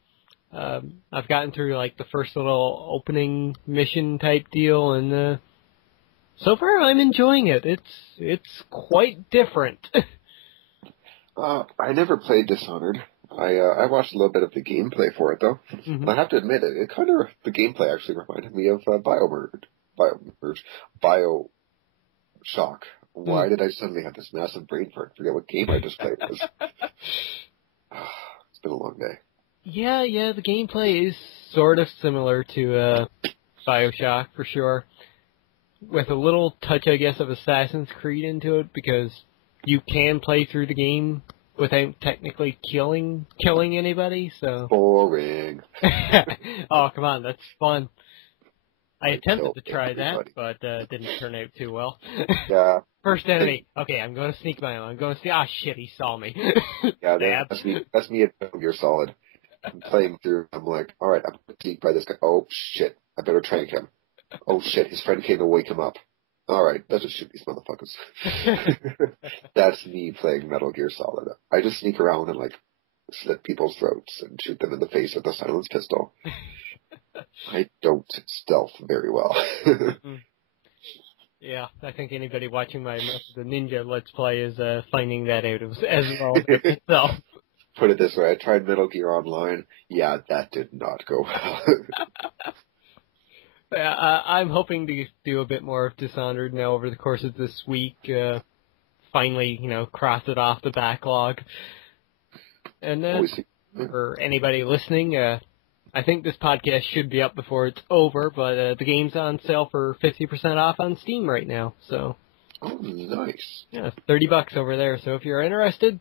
I've gotten through like the first little opening mission type deal, and so far I'm enjoying it. It's quite different. I never played Dishonored. I watched a little bit of the gameplay for it though. Mm-hmm. I have to admit the gameplay actually reminded me of Bioshock. Why did I suddenly have this massive brain fart? Forget what game I just played was. It's been a long day. Yeah, the gameplay is sort of similar to Bioshock for sure, with a little touch, I guess, of Assassin's Creed into it, because you can play through the game without technically killing anybody, so... Boring. Oh, come on, that's fun. I attempted to try that, but didn't turn out too well. Yeah. First enemy. Okay, I'm going to sneak by him. I'm going to see... Ah, shit, he saw me. Yeah, that's me at Metal Gear Solid. I'm playing through, I'm like, alright, I'm going to sneak by this guy. Oh, shit, I better trank him. Oh, shit, his friend came to wake him up. Alright, let's just shoot these motherfuckers. That's me playing Metal Gear Solid. I just sneak around and, like, slit people's throats and shoot them in the face with a silenced pistol. I don't stealth very well. Yeah, I think anybody watching my the Ninja Let's Play is finding that out as well itself. Put it this way, I tried Metal Gear Online. Yeah, that did not go well. Yeah, I'm hoping to do a bit more of Dishonored now over the course of this week. Finally, cross it off the backlog. And for anybody listening, I think this podcast should be up before it's over, but the game's on sale for 50% off on Steam right now. So, oh, nice. Yeah, $30 over there. So if you're interested,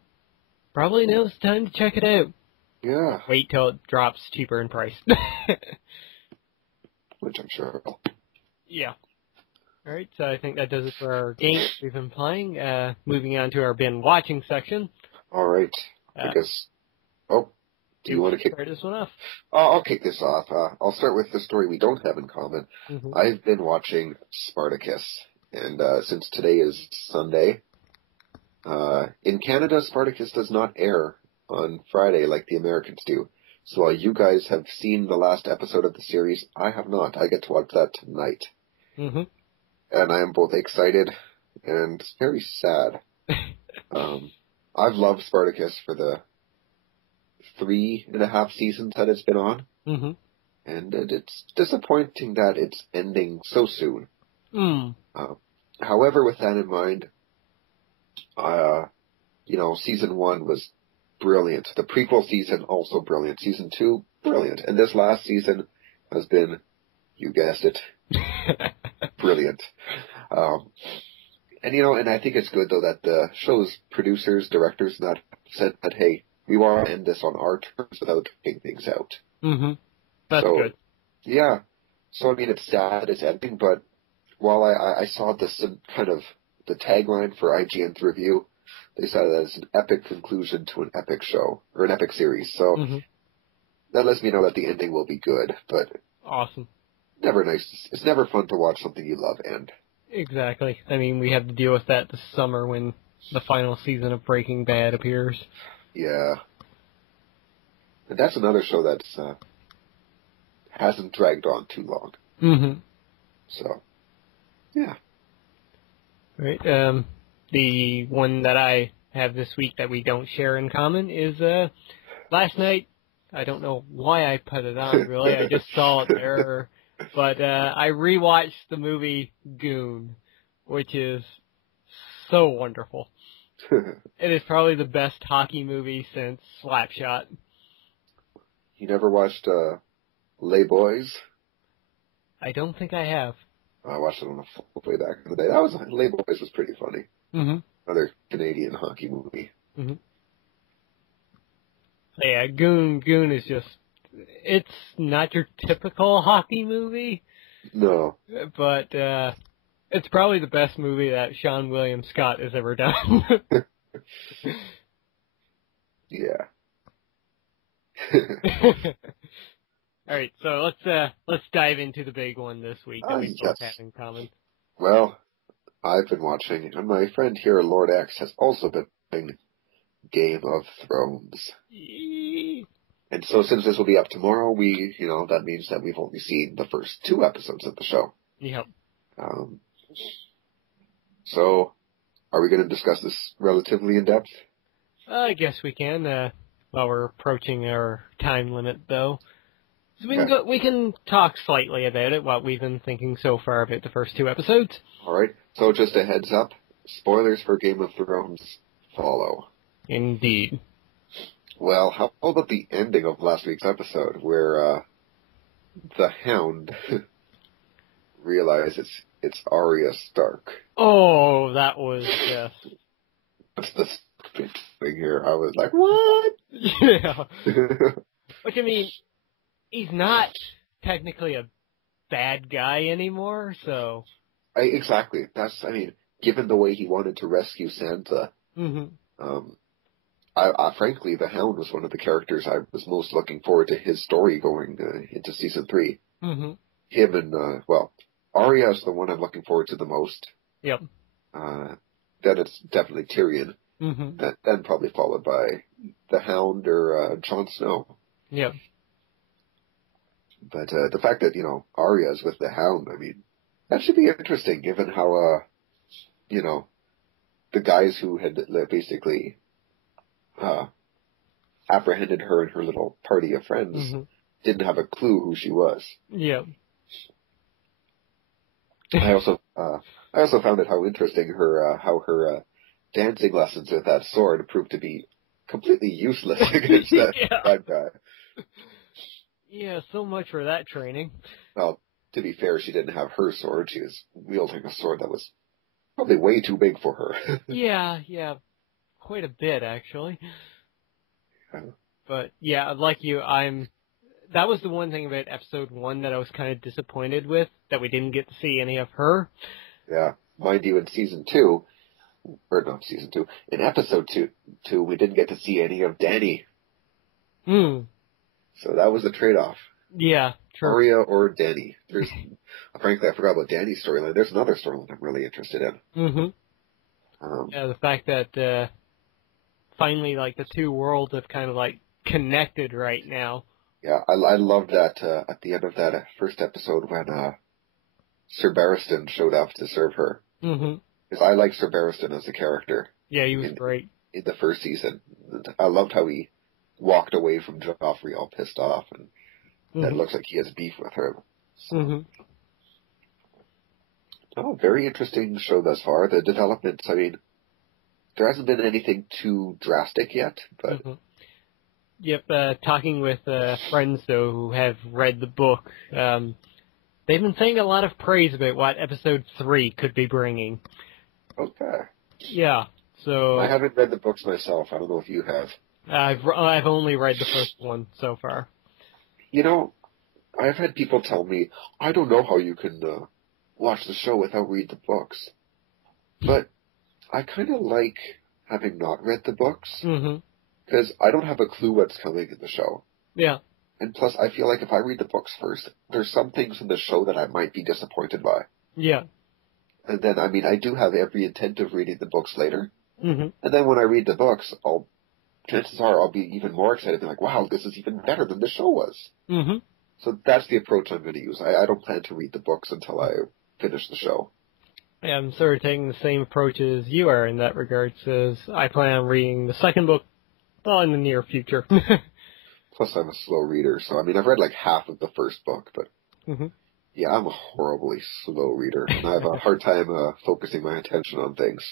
probably now's the time to check it out. Yeah. Wait till it drops cheaper in price. Which I'm sure will. Yeah. All right, so I think that does it for our games we've been playing. Moving on to our been watching section. All right. I guess. Oh. Do you want to kick this one off? I'll kick this off. I'll start with the story we don't have in common. Mm-hmm. I've been watching Spartacus, and since today is Sunday, in Canada, Spartacus does not air on Friday like the Americans do. So while you guys have seen the last episode of the series, I have not. I get to watch that tonight. Mm-hmm. And I am both excited and very sad. I've loved Spartacus for the 3.5 seasons that it's been on. Mm-hmm. And it's disappointing that it's ending so soon. However, with that in mind, season 1 was brilliant. The prequel season, also brilliant. Season 2, brilliant. And this last season has been, you guessed it, brilliant. And I think it's good, though, that the show's producers, directors, not said that, hey, we want to end this on our terms without taking things out. Mm-hmm. That's good. Yeah. So, it's sad it's ending, but while I saw this kind of the tagline for IGN's review, they said that it's an epic conclusion to an epic show, or an epic series. So, that lets me know that the ending will be good, but... Awesome. Never nice. It's never fun to watch something you love end. Exactly. We had to deal with that this summer when the final season of Breaking Bad appears. Yeah. And that's another show that's hasn't dragged on too long. Mm-hmm. So, yeah. Right. The one that I have this week that we don't share in common is last night. I don't know why I put it on, really. I just saw it there. But I rewatched the movie Goon, which is so wonderful. It is probably the best hockey movie since Slapshot. You never watched Les Boys? I don't think I have. I watched it on a full play back in the day. Les Boys was pretty funny. Mm-hmm. Another Canadian hockey movie. Mm-hmm. Yeah, Goon is just... It's not your typical hockey movie. No. But it's probably the best movie that Sean William Scott has ever done. Yeah. All right, so let's dive into the big one this week that we both have in common. Well, I've been watching, and my friend here, Lord X, has also been watching Game of Thrones. And so since this will be up tomorrow, that means that we've only seen the first 2 episodes of the show. Yep. So, are we going to discuss this relatively in depth? I guess we can, while we're approaching our time limit, though. So we can talk slightly about it, what we've been thinking so far about the first 2 episodes. All right. So just a heads up, spoilers for Game of Thrones follow. Indeed. Well, how about the ending of last week's episode, where the Hound realizes it's Arya Stark? Oh, that was just... That's the thing here. I was like, what? Yeah. Which, he's not technically a bad guy anymore, so... Exactly. Given the way he wanted to rescue Sansa, frankly, the Hound was one of the characters I was most looking forward to his story going into season 3. Mm-hmm. Him and, Arya is the one I'm looking forward to the most. Yep. Then it's definitely Tyrion. Mm-hmm. Then probably followed by the Hound or Jon Snow. Yep. But the fact that, Arya's with the Hound, I mean, that should be interesting given how, the guys who had basically apprehended her and her little party of friends didn't have a clue who she was. Yep. I also found it how interesting how her dancing lessons with that sword proved to be completely useless against that guy. Yeah, so much for that training. Well, to be fair, she didn't have her sword. She was wielding a sword that was probably way too big for her. Yeah, quite a bit actually. But yeah, like you, that was the one thing about episode 1 that I was kind of disappointed with, that we didn't get to see any of her. Yeah, mind you, in season 2, or not season 2, in episode 2, we didn't get to see any of Dany. So that was the trade-off. Yeah, true. Arya or Dany. Frankly, I forgot about Dany's storyline. There's another storyline I'm really interested in. The fact that finally, like, the two worlds have kind of, like, connected right now. Yeah, I loved that at the end of that first episode when Sir Barristan showed up to serve her. Because I like Sir Barristan as a character. Yeah, he was great. In the first season. I loved how he walked away from Joffrey all pissed off, and that looks like he has beef with her. So. Oh, very interesting show thus far. The developments, I mean, there hasn't been anything too drastic yet, but... Yep, talking with friends, though, who have read the book, they've been saying a lot of praise about what episode 3 could be bringing. Okay. Yeah, so... I haven't read the books myself. I don't know if you have. I've only read the first one so far. I've had people tell me, I don't know how you can watch the show without reading the books. But I kind of like having not read the books. Because I don't have a clue what's coming in the show. Yeah. And plus, I feel like if I read the books first, there's some things in the show that I might be disappointed by. Yeah. And then, I mean, I do have every intent of reading the books later. And then when I read the books, chances are I'll be even more excited. Be like, wow, this is even better than the show was. So that's the approach I'm going to use. I don't plan to read the books until I finish the show. Yeah, I'm sort of taking the same approach as you are in that regard, since I plan on reading the second book in the near future. Plus, I'm a slow reader, so I mean, I've read like half of the first book, but yeah, I'm a horribly slow reader, and I have a hard time focusing my attention on things.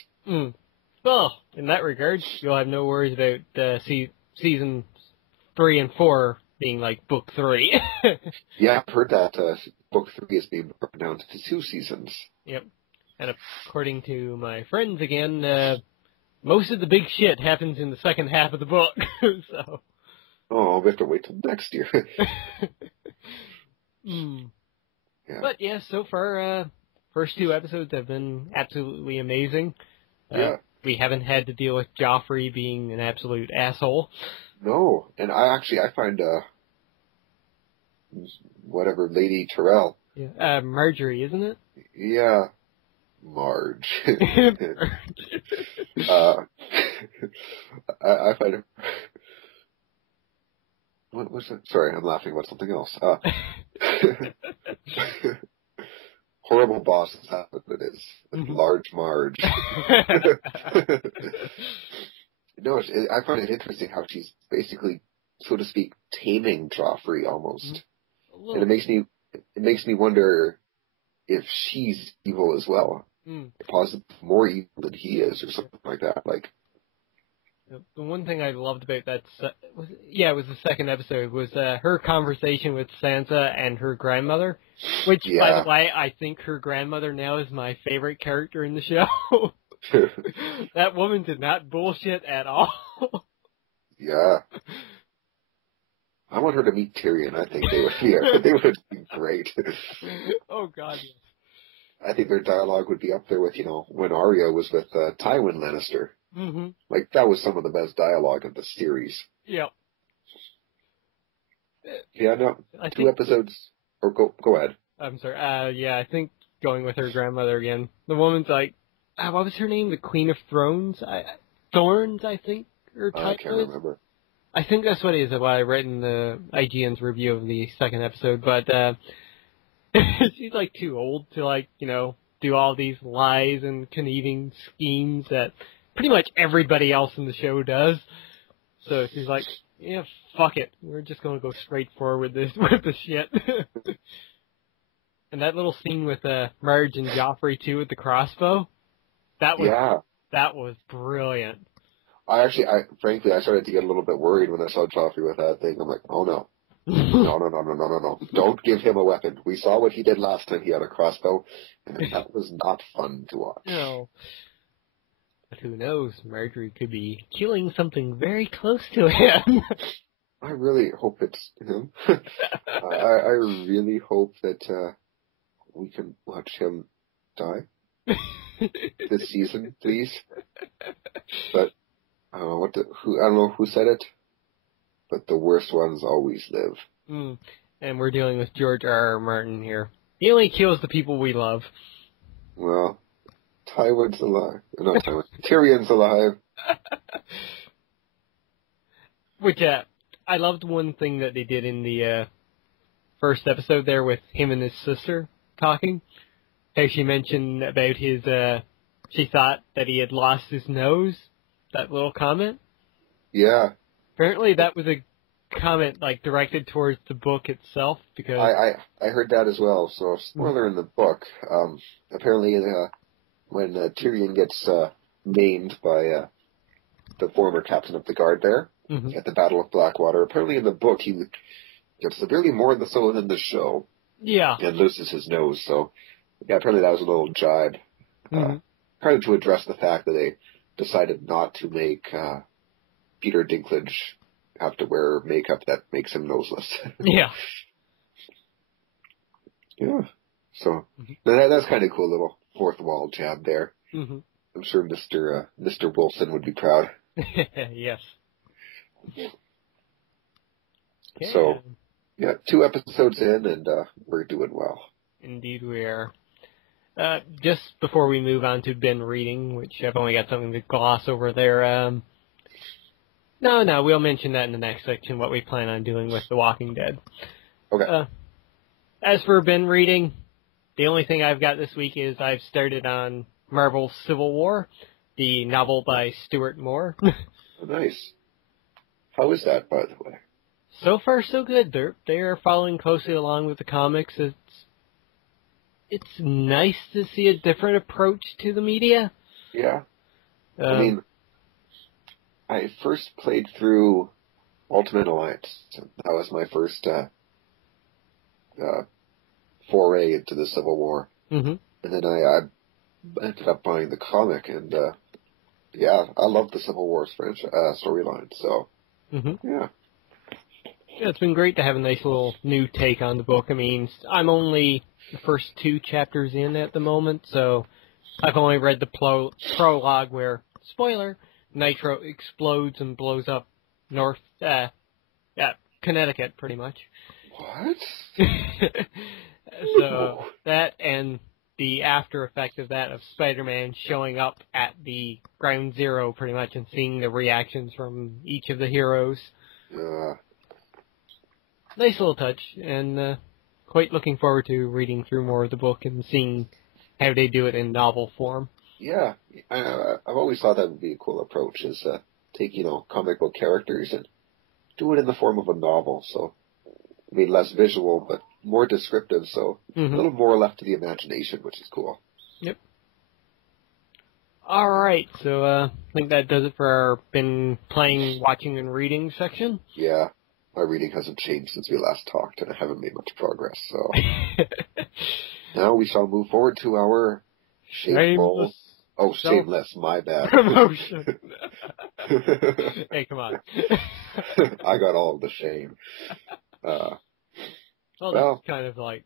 Well, in that regard, you'll have no worries about season 3 and 4 being like book 3. Yeah, I've heard that book 3 is being broken down to 2 seasons. Yep, and according to my friends again, most of the big shit happens in the second half of the book, so... Oh, we have to wait till next year. Yeah. But yeah, so far, first 2 episodes have been absolutely amazing. Yeah. We haven't had to deal with Joffrey being an absolute asshole. No, and I find, Lady Tyrell. Yeah, Marjorie, isn't it? Yeah. Marge. I find it... What was it? Sorry, I'm laughing about something else. Horrible boss is how it is. Large Marge. No, I find it interesting how she's basically, so to speak, taming Joffrey almost. And it makes me wonder if she's evil as well. Possibly more evil than he is, or something like that. Like, the one thing I loved about that, it was the second episode, was her conversation with Sansa and her grandmother, which, by the way, I think her grandmother now is my favorite character in the show. That woman did not bullshit at all. Yeah. I want her to meet Tyrion. I think they would be great. Oh, God, yes. I think their dialogue would be up there with, when Arya was with Tywin Lannister. Like, that was some of the best dialogue of the series. Yep. Yeah, no, 2 episodes. Or go ahead. I'm sorry. I think going with her grandmother again. The woman's like, what was her name? The Queen of Thorns, I think. Her title I can't remember. I think that's what it is. What I read in the IGN's review of the second episode. But she's like too old to like do all these lies and conniving schemes that pretty much everybody else in the show does. So she's like, yeah, fuck it. We're just gonna go straight forward with this shit. And that little scene with Marge and Joffrey too with the crossbow, that was brilliant. Frankly, I started to get a little bit worried when I saw Joffrey with that thing. I'm like, oh no. No. Don't give him a weapon. We saw what he did last time he had a crossbow, and that was not fun to watch. No. But who knows? Marjorie could be killing something very close to him. I really hope it's him. I really hope that we can watch him die this season, please. But I don't know who said it, but the worst ones always live. And we're dealing with George R.R. Martin here. He only kills the people we love. Well, Tywin's alive. Not Tywin. Tyrion's alive. Which, I loved one thing that they did in the first episode there with him and his sister talking. How she mentioned about his, she thought that he had lost his nose. That little comment. Yeah. Apparently that was a comment, like, directed towards the book itself, because... I heard that as well, so spoiler in the book. Apparently, when Tyrion gets named by the former captain of the guard there, at the Battle of Blackwater, apparently in the book he gets severely more in the soul than the show. Yeah. And loses his nose, so... Yeah, apparently that was a little jibe. Kind of to address the fact that they decided not to make Peter Dinklage have to wear makeup that makes him noseless. Yeah. Yeah. So that's kind of cool little fourth wall jab there. I'm sure Mr. Wilson would be proud. Yes. Okay. So, yeah, 2 episodes in and we're doing well. Indeed we are. Just before we move on to Ben reading, which I've only got something to gloss over there, no, we'll mention that in the next section, what we plan on doing with The Walking Dead. Okay. As for Ben reading, the only thing I've got this week is I've started on Marvel's Civil War, the novel by Stuart Moore. Oh, nice. How is that, by the way? So far, so good. They're following closely along with the comics. It's nice to see a different approach to the media. Yeah. I mean, I first played through Ultimate Alliance. That was my first foray into the Civil War. And then I ended up buying the comic, and yeah, I love the Civil War's storyline, so yeah. Yeah, it's been great to have a nice little new take on the book. I mean, I'm only the first 2 chapters in at the moment, so I've only read the prologue where, spoiler, Nitro explodes and blows up Connecticut, pretty much. What? So, that and the after effect of that of Spider-Man showing up at the ground zero, pretty much, and seeing the reactions from each of the heroes. Nice little touch, and quite looking forward to reading through more of the book and seeing how they do it in novel form. Yeah, I've always thought that would be a cool approach, is take, comic book characters and do it in the form of a novel, so, I mean, less visual, but more descriptive, so a little more left to the imagination, which is cool. Yep. Alright, so I think that does it for our been playing, watching, and reading section. Yeah. My reading hasn't changed since we last talked, and I haven't made much progress, so... Now we shall move forward to our shameful... shameless, my bad. Promotion. Hey, come on. I got all the shame. Well, that's kind of like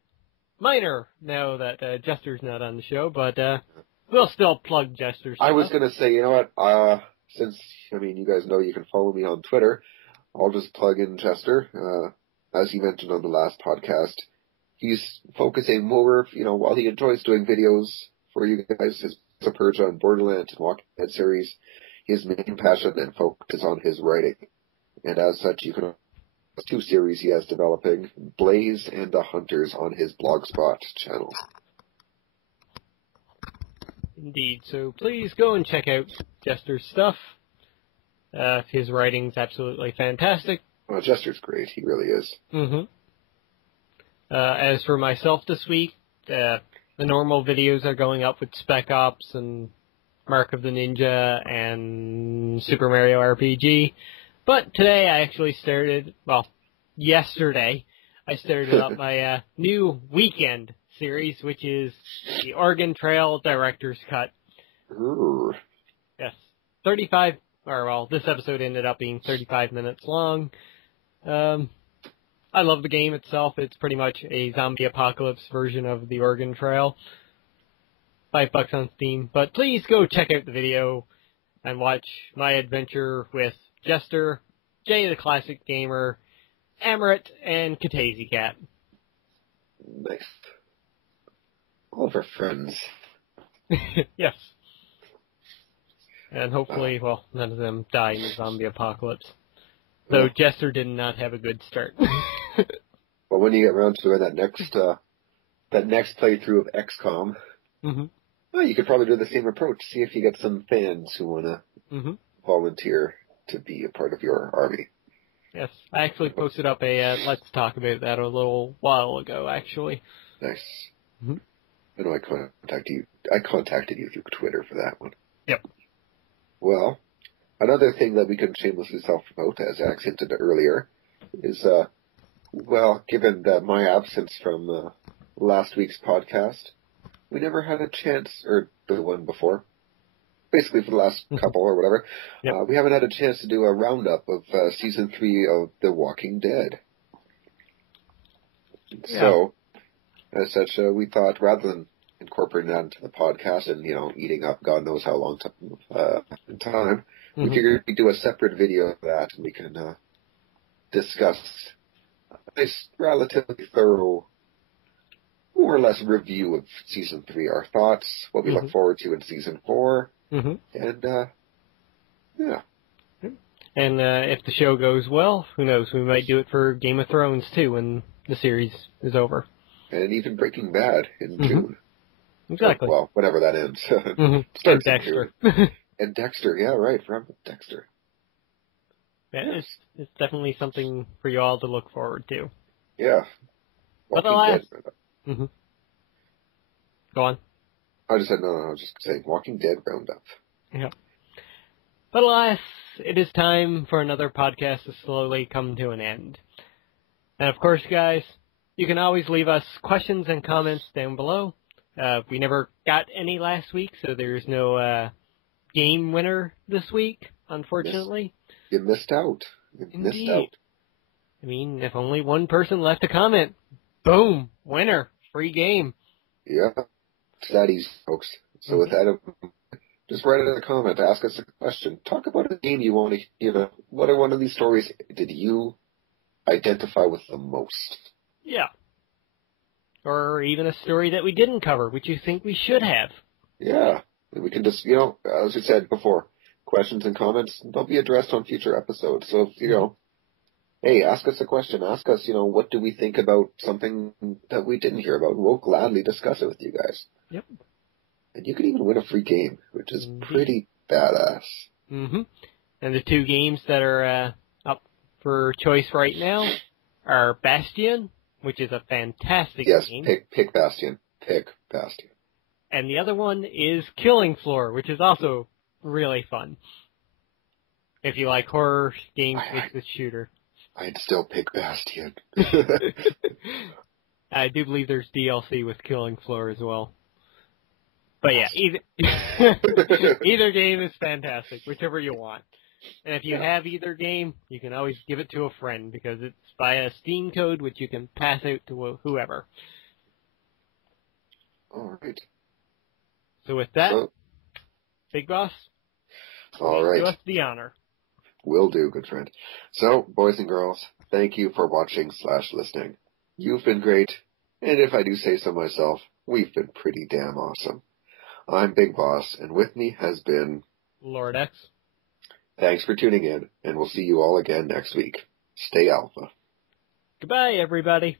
minor now that Jester's not on the show, but we'll still plug Jester's stuff. I was going to say, you know what, since, you guys know you can follow me on Twitter, I'll just plug in Jester. As he mentioned on the last podcast, he's focusing more, while he enjoys doing videos for you guys, his Purge on Borderlands and Walking Dead series, his main passion and focus is on his writing. And as such, you can 2 series he has developing, Blaze and The Hunters, on his Blogspot channel. Indeed. So please go and check out Jester's stuff. His writing's absolutely fantastic. Well, Jester's great. He really is. Mm-hmm. As for myself this week, the normal videos are going up with Spec Ops and Mark of the Ninja and Super Mario RPG. But today I actually yesterday, I started up my new weekend series, which is the Oregon Trail Director's Cut. Ooh. Yes. This episode ended up being 35 minutes long. I love the game itself. It's pretty much a zombie apocalypse version of the Oregon Trail. $5 on Steam. But please go check out the video and watch my adventure with Jester, Jay the Classic Gamer, Amaret, and Katazy Cat. Nice. All of our friends. Yes. And hopefully, none of them die in the zombie apocalypse. Though Jester did not have a good start. Well, when you get around to doing that next playthrough of XCOM, well, you could probably do the same approach. See if you get some fans who want to volunteer to be a part of your army. Yes, I actually posted up a Let's Talk About that a little while ago, actually. Nice. I know I contacted you through Twitter for that one. Yep. Well, another thing that we can shamelessly self-promote, as Axe hinted earlier, is, given my absence from last week's podcast, we never had a chance, or the one before, basically for the last couple or whatever, we haven't had a chance to do a roundup of Season 3 of The Walking Dead. Yeah. So, as such, we thought, rather than incorporating that into the podcast and, eating up God knows how long time, we figured we'd do a separate video of that, and we can discuss a relatively thorough, more or less review of Season 3, our thoughts, what we look forward to in Season 4, and, yeah. And if the show goes well, who knows, we might do it for Game of Thrones, too, when the series is over. And even Breaking Bad in June. Exactly. Well, whenever that ends. And Dexter. And Dexter, yeah, right, from Dexter. Yeah, it's definitely something for you all to look forward to. Yeah. But alas... Go on. I just said, no, I was just saying Walking Dead Roundup. Yeah. But alas, it is time for another podcast to slowly come to an end. And of course, guys, you can always leave us questions and comments down below. We never got any last week, so there's no game winner this week, unfortunately. You missed out. Missed out. I mean, if only one person left a comment, boom, winner, free game. Yeah, it's that easy, folks. So with that, just write in a comment, ask us a question, talk about a game you want to, what are one of these stories did you identify with the most? Yeah. Or even a story that we didn't cover, which you think we should have. Yeah. We can just, as we said before, questions and comments, they'll be addressed on future episodes. So, hey, ask us a question. Ask us, what do we think about something that we didn't hear about? We'll gladly discuss it with you guys. Yep. And you can even win a free game, which is pretty badass. And the 2 games that are up for choice right now are Bastion, which is a fantastic game. Yes, pick Bastion. Pick Bastion. And the other one is Killing Floor, which is also really fun. If you like horror games with shooter. I'd still pick Bastion. I do believe there's DLC with Killing Floor as well. But yeah, either game is fantastic, whichever you want. And if you have either game, you can always give it to a friend, because it's via a Steam code, which you can pass out to whoever. All right. So with that, Big Boss, all right. do us the honor. Will do, good friend. So, boys and girls, thank you for watching / listening. You've been great. And if I do say so myself, we've been pretty damn awesome. I'm Big Boss, and with me has been Lord X. Thanks for tuning in, and we'll see you all again next week. Stay alpha. Goodbye, everybody.